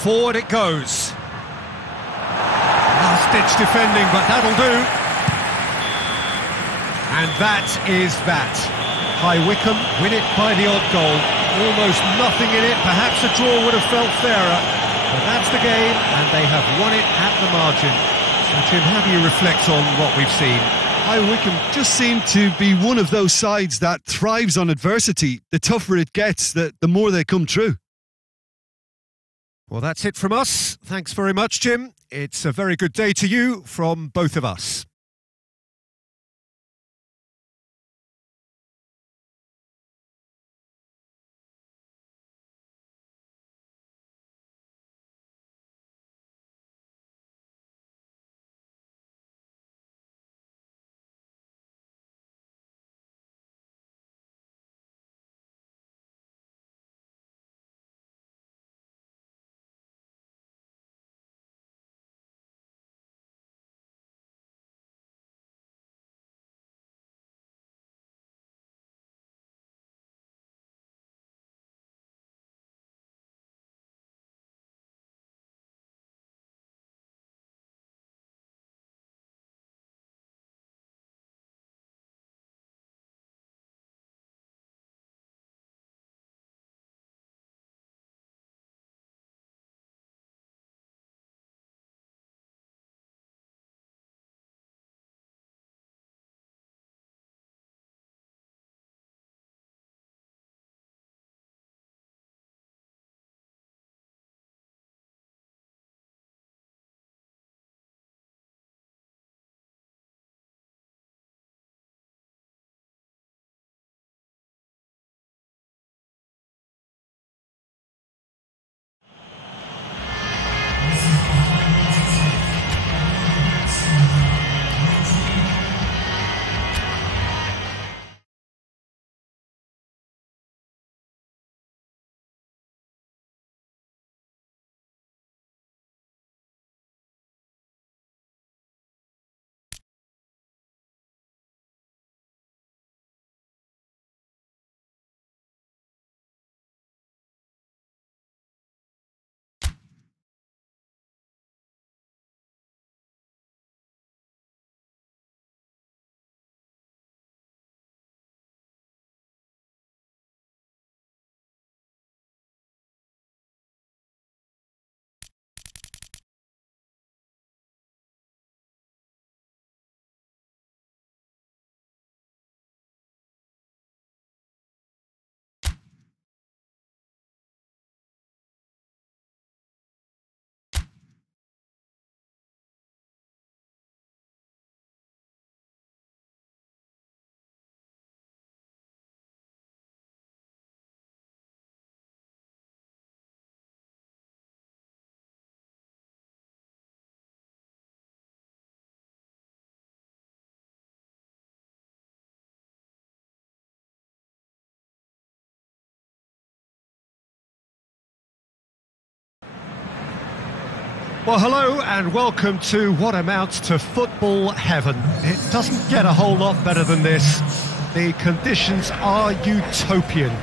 Forward it goes. Last-ditch defending, but that'll do. And that is that. High Wycombe win it by the odd goal. Almost nothing in it. Perhaps a draw would have felt fairer. But that's the game, and they have won it at the margin. So, Jim, how do you reflect on what we've seen? High Wycombe just seem to be one of those sides that thrives on adversity. The tougher it gets, the more they come through. Well, that's it from us. Thanks very much, Jim. It's a very good day to you from both of us. Well, hello and welcome to what amounts to football heaven. It doesn't get a whole lot better than this. The conditions are utopian.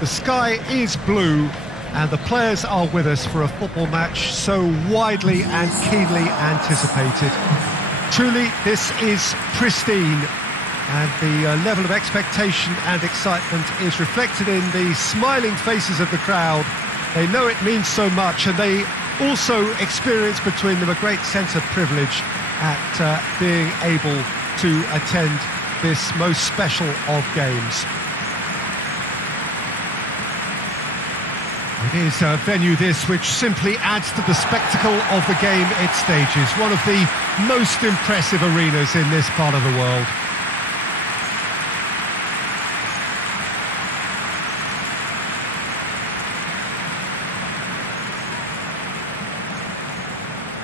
The sky is blue and the players are with us for a football match so widely and keenly anticipated. Truly, this is pristine, and the level of expectation and excitement is reflected in the smiling faces of the crowd. They know it means so much, and they also experience between them a great sense of privilege at being able to attend this most special of games. It is a venue this which simply adds to the spectacle of the game it stages, one of the most impressive arenas in this part of the world.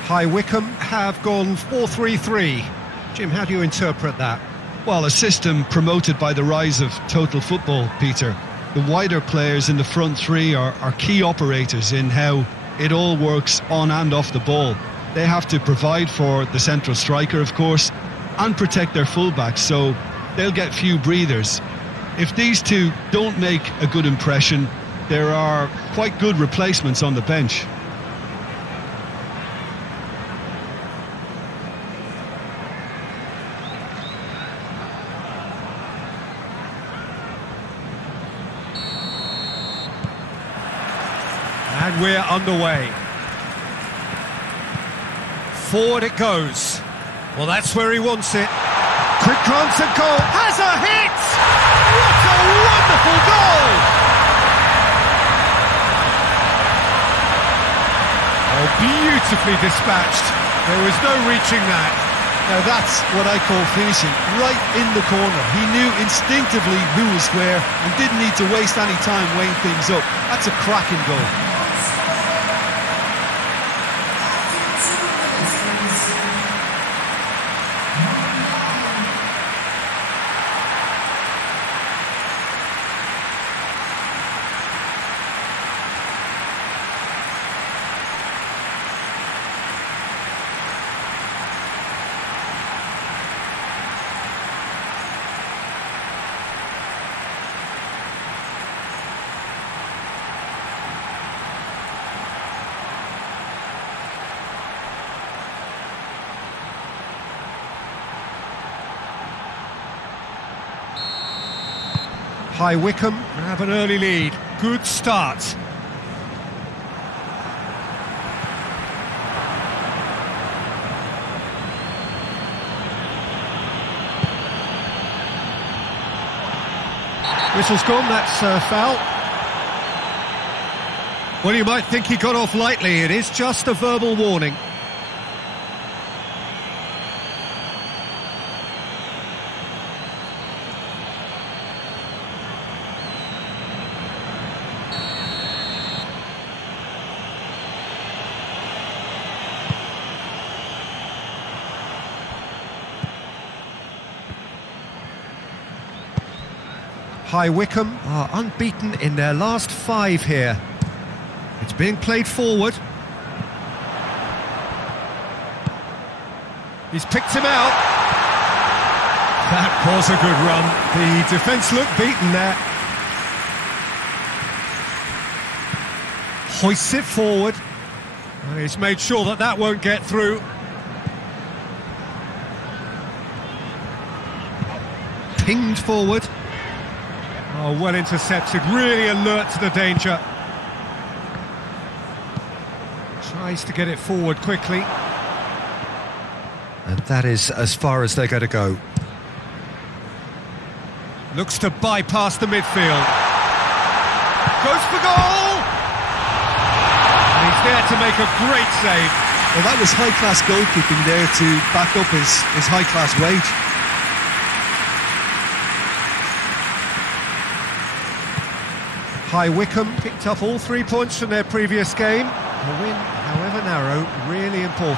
High Wycombe have gone 4-3-3. Jim, how do you interpret that? Well, a system promoted by the rise of total football, Peter. The wider players in the front three are key operators in how it all works on and off the ball. They have to provide for the central striker, of course, and protect their fullbacks, so they'll get few breathers. If these two don't make a good impression, there are quite good replacements on the bench. And we're underway. Forward it goes. Well, that's where he wants it. Quick glance at goal. Has a hit! What a wonderful goal! Oh, beautifully dispatched. There was no reaching that. Now that's what I call finishing, right in the corner. He knew instinctively who was where and didn't need to waste any time weighing things up. That's a cracking goal. High Wycombe have an early lead. Good start. Whistle's gone, that's foul. Well, you might think he got off lightly. It is just a verbal warning. High Wycombe are unbeaten in their last 5 here. It's being played forward. He's picked him out. That was a good run. The defence looked beaten there. Hoists it forward. And he's made sure that that won't get through. Pinged forward. Oh, well intercepted, really alert to the danger. Tries to get it forward quickly. And that is as far as they're going to go. Looks to bypass the midfield. Goes for goal! And he's there to make a great save. Well, that was high-class goalkeeping there to back up his high-class wage. High Wycombe picked up all 3 points from their previous game. A win, however narrow, really important.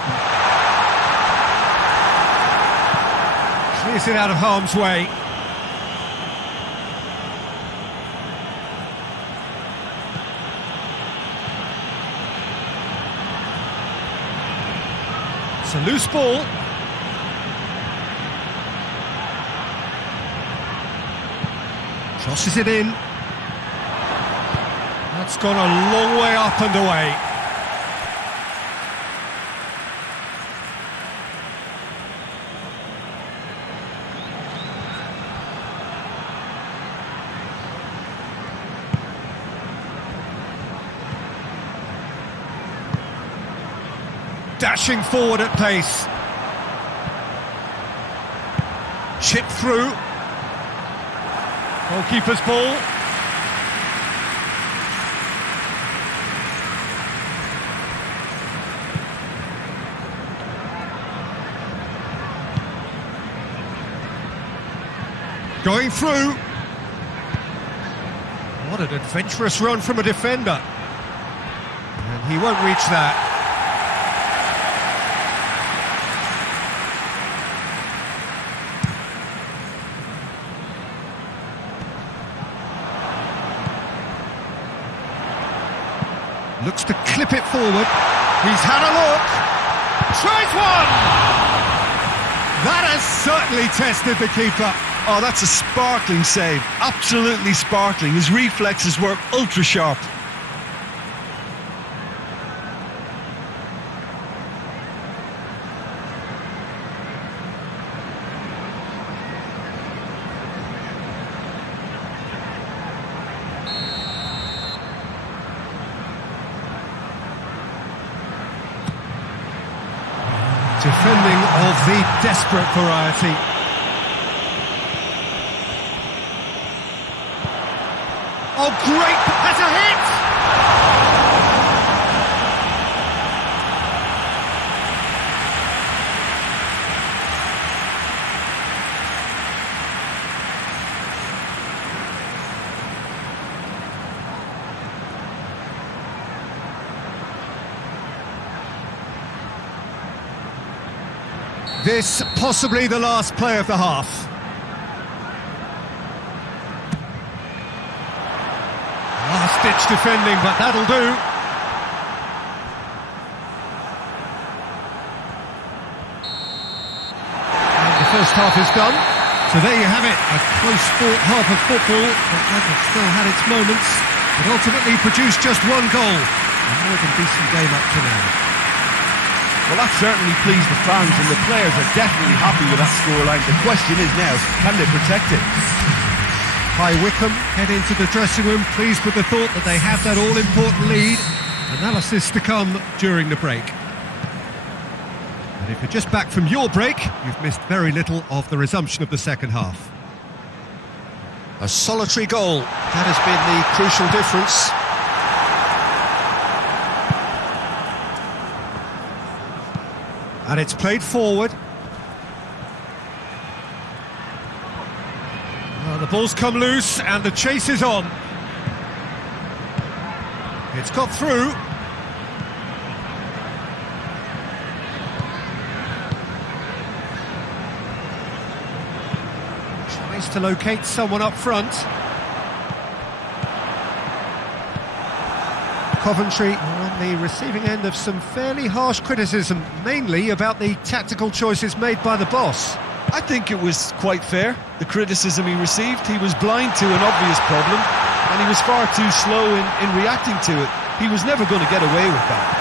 Clears it out of harm's way. It's a loose ball. Crosses it in. That's gone a long way up and away. Dashing forward at pace. Chip through. Goalkeeper's ball. Going through. What an adventurous run from a defender. And he won't reach that. Looks to clip it forward. He's had a look. Tries one! That has certainly tested the keeper. Oh, that's a sparkling save. Absolutely sparkling. His reflexes work ultra sharp. Defending of the desperate variety. Oh, great! That's a hit! This possibly the last play of the half. Last-ditch defending, but that'll do. And the first half is done. So there you have it, a close-fought half of football that still had its moments, but ultimately produced just one goal. A more than decent game up to now. Well, that certainly pleased the fans, and the players are definitely happy with that scoreline. The question is now, can they protect it? High Wycombe head into the dressing room, pleased with the thought that they have that all-important lead. Analysis to come during the break. And if you're just back from your break, you've missed very little of the resumption of the second half. A solitary goal, that has been the crucial difference. And it's played forward. Well, the ball's come loose and the chase is on. It's got through. Tries to locate someone up front. Coventry are on the receiving end of some fairly harsh criticism, mainly about the tactical choices made by the boss. I think it was quite fair, the criticism he received. He was blind to an obvious problem, and he was far too slow in reacting to it. He was never going to get away with that.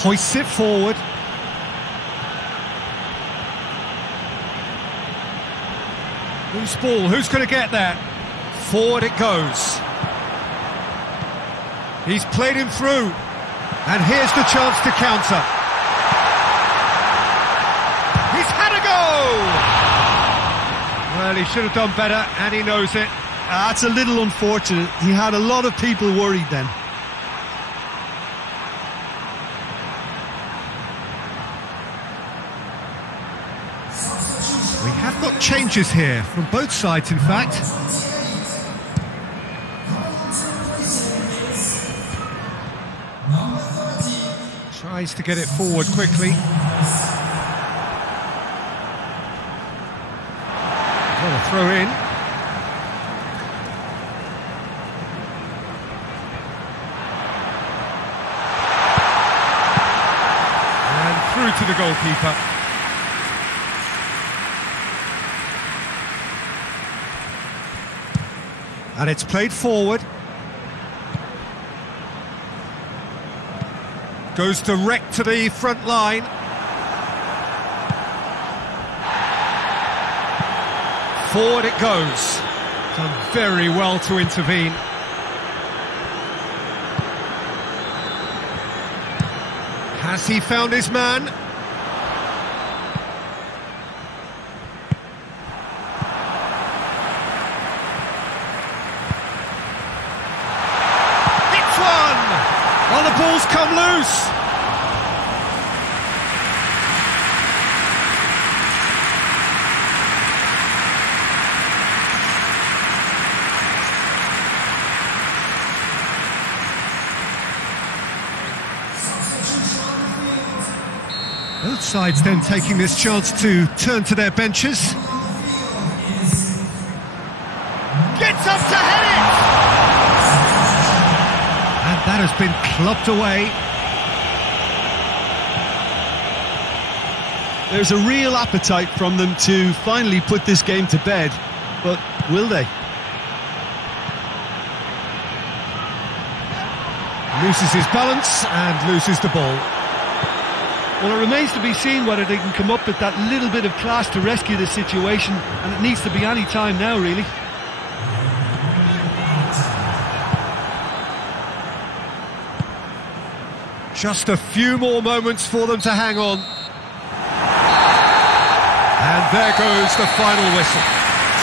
Hoists it forward. Loose ball, who's going to get that? Forward it goes. He's played him through. And here's the chance to counter. He's had a go! Well, he should have done better, and he knows it. That's a little unfortunate. He had a lot of people worried then. We have got changes here, from both sides in fact. Tries to get it forward quickly. Well, a throw in. the goalkeeper. And it's played forward. Goes direct to the front line. Forward it goes. Done very well to intervene. Has he found his man? It's one! Oh, the ball's come loose. Both sides then taking this chance to turn to their benches. Gets up to head it! And that has been clubbed away. There's a real appetite from them to finally put this game to bed, but will they? Loses his balance and loses the ball. Well, it remains to be seen whether they can come up with that little bit of class to rescue the situation, and it needs to be any time now, really. Just a few more moments for them to hang on. And there goes the final whistle.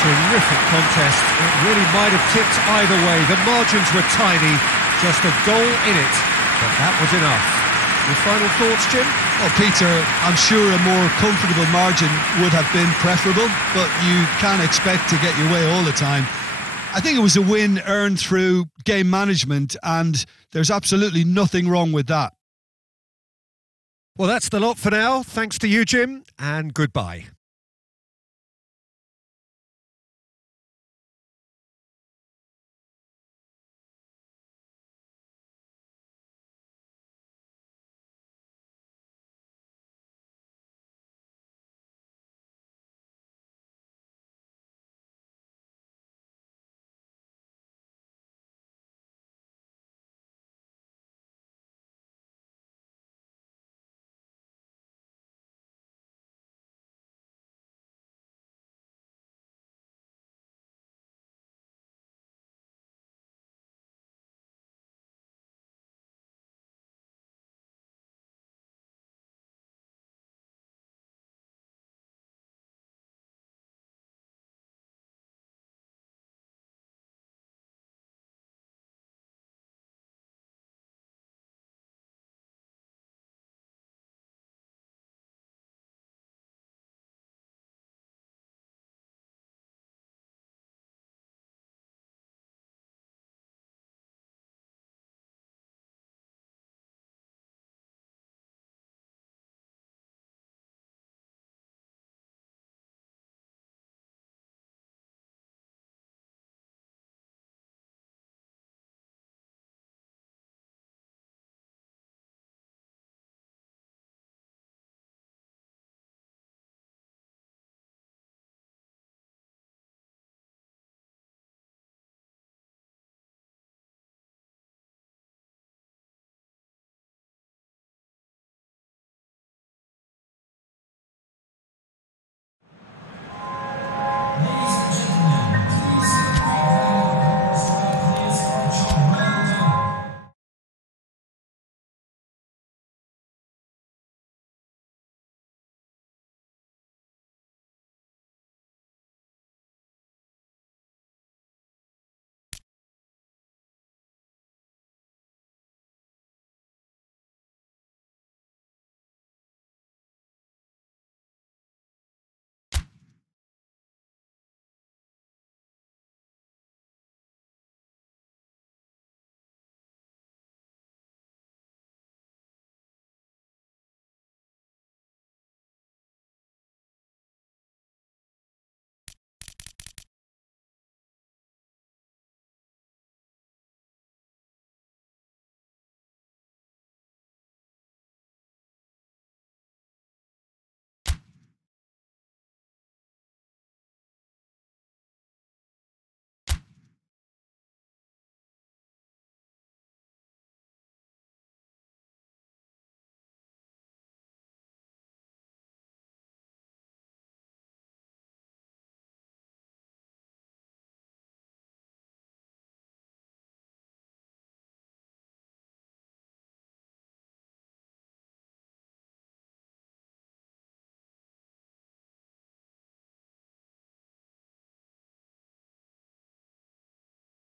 Terrific contest. It really might have tipped either way. The margins were tiny, just a goal in it, but that was enough. Your final thoughts, Jim? Well, Peter, I'm sure a more comfortable margin would have been preferable, but you can't expect to get your way all the time. I think it was a win earned through game management, and there's absolutely nothing wrong with that. Well, that's the lot for now. Thanks to you, Jim, and goodbye.